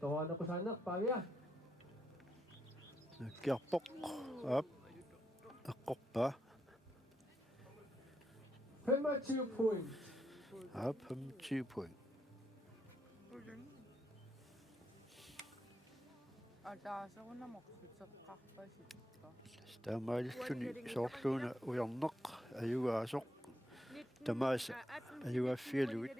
toqaneqqusaaneq pavia nakkiarpoq. Ap eqqorpaa. 25 points Ap 25 point. атаасерунаморсутеққарпасиппа Taamaalluni soorluuna ujarneq ajugaasoq tamaasa ajugaafialuit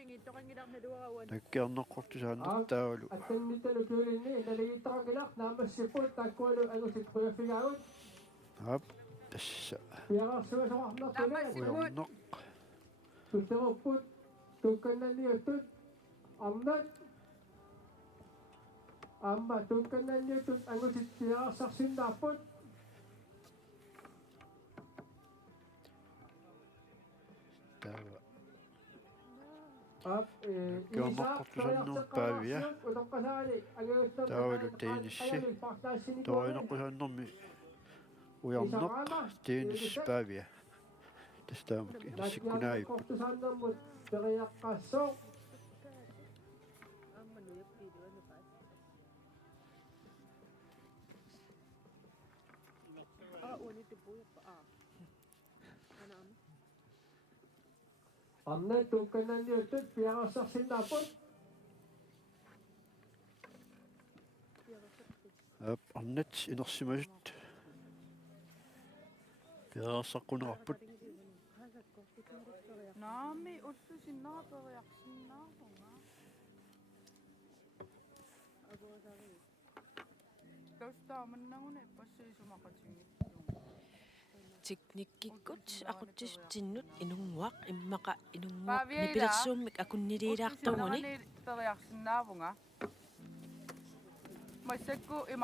nakkiarneqqortusaaneq taavalu атаннитталукуулинни налигиттаракилақ наамассиппут таккуалу агусит quyaffigaagut ап тасса piaqarsuasоqarnertuna ujarneq tusserupпут tukkanнанниуттут арнат амма tukkanнанниуттут агусит piaqarsarsinnаарput taava ап Kiornerqortusannerpaavia utoqqasaali aguussar taavalu teinissi torinerqusaannermi ujarneq teinispaavia tastaamak inassikkunaayip qortusaannermut periaqqassoo Anne tukkananniuttut piaqarsarsinnaaput ап арнат инерсимасут пиаерсаққунерарпут наами уллусиннерапериарсиннаарлунга тостааманнагуна пассуисумақатингиттуунга tiknikkikut aquttisuttinnut inunguaq immaqa inunguaq nipilersuummik akunniliilaartoruni периарсиннаавунга массакку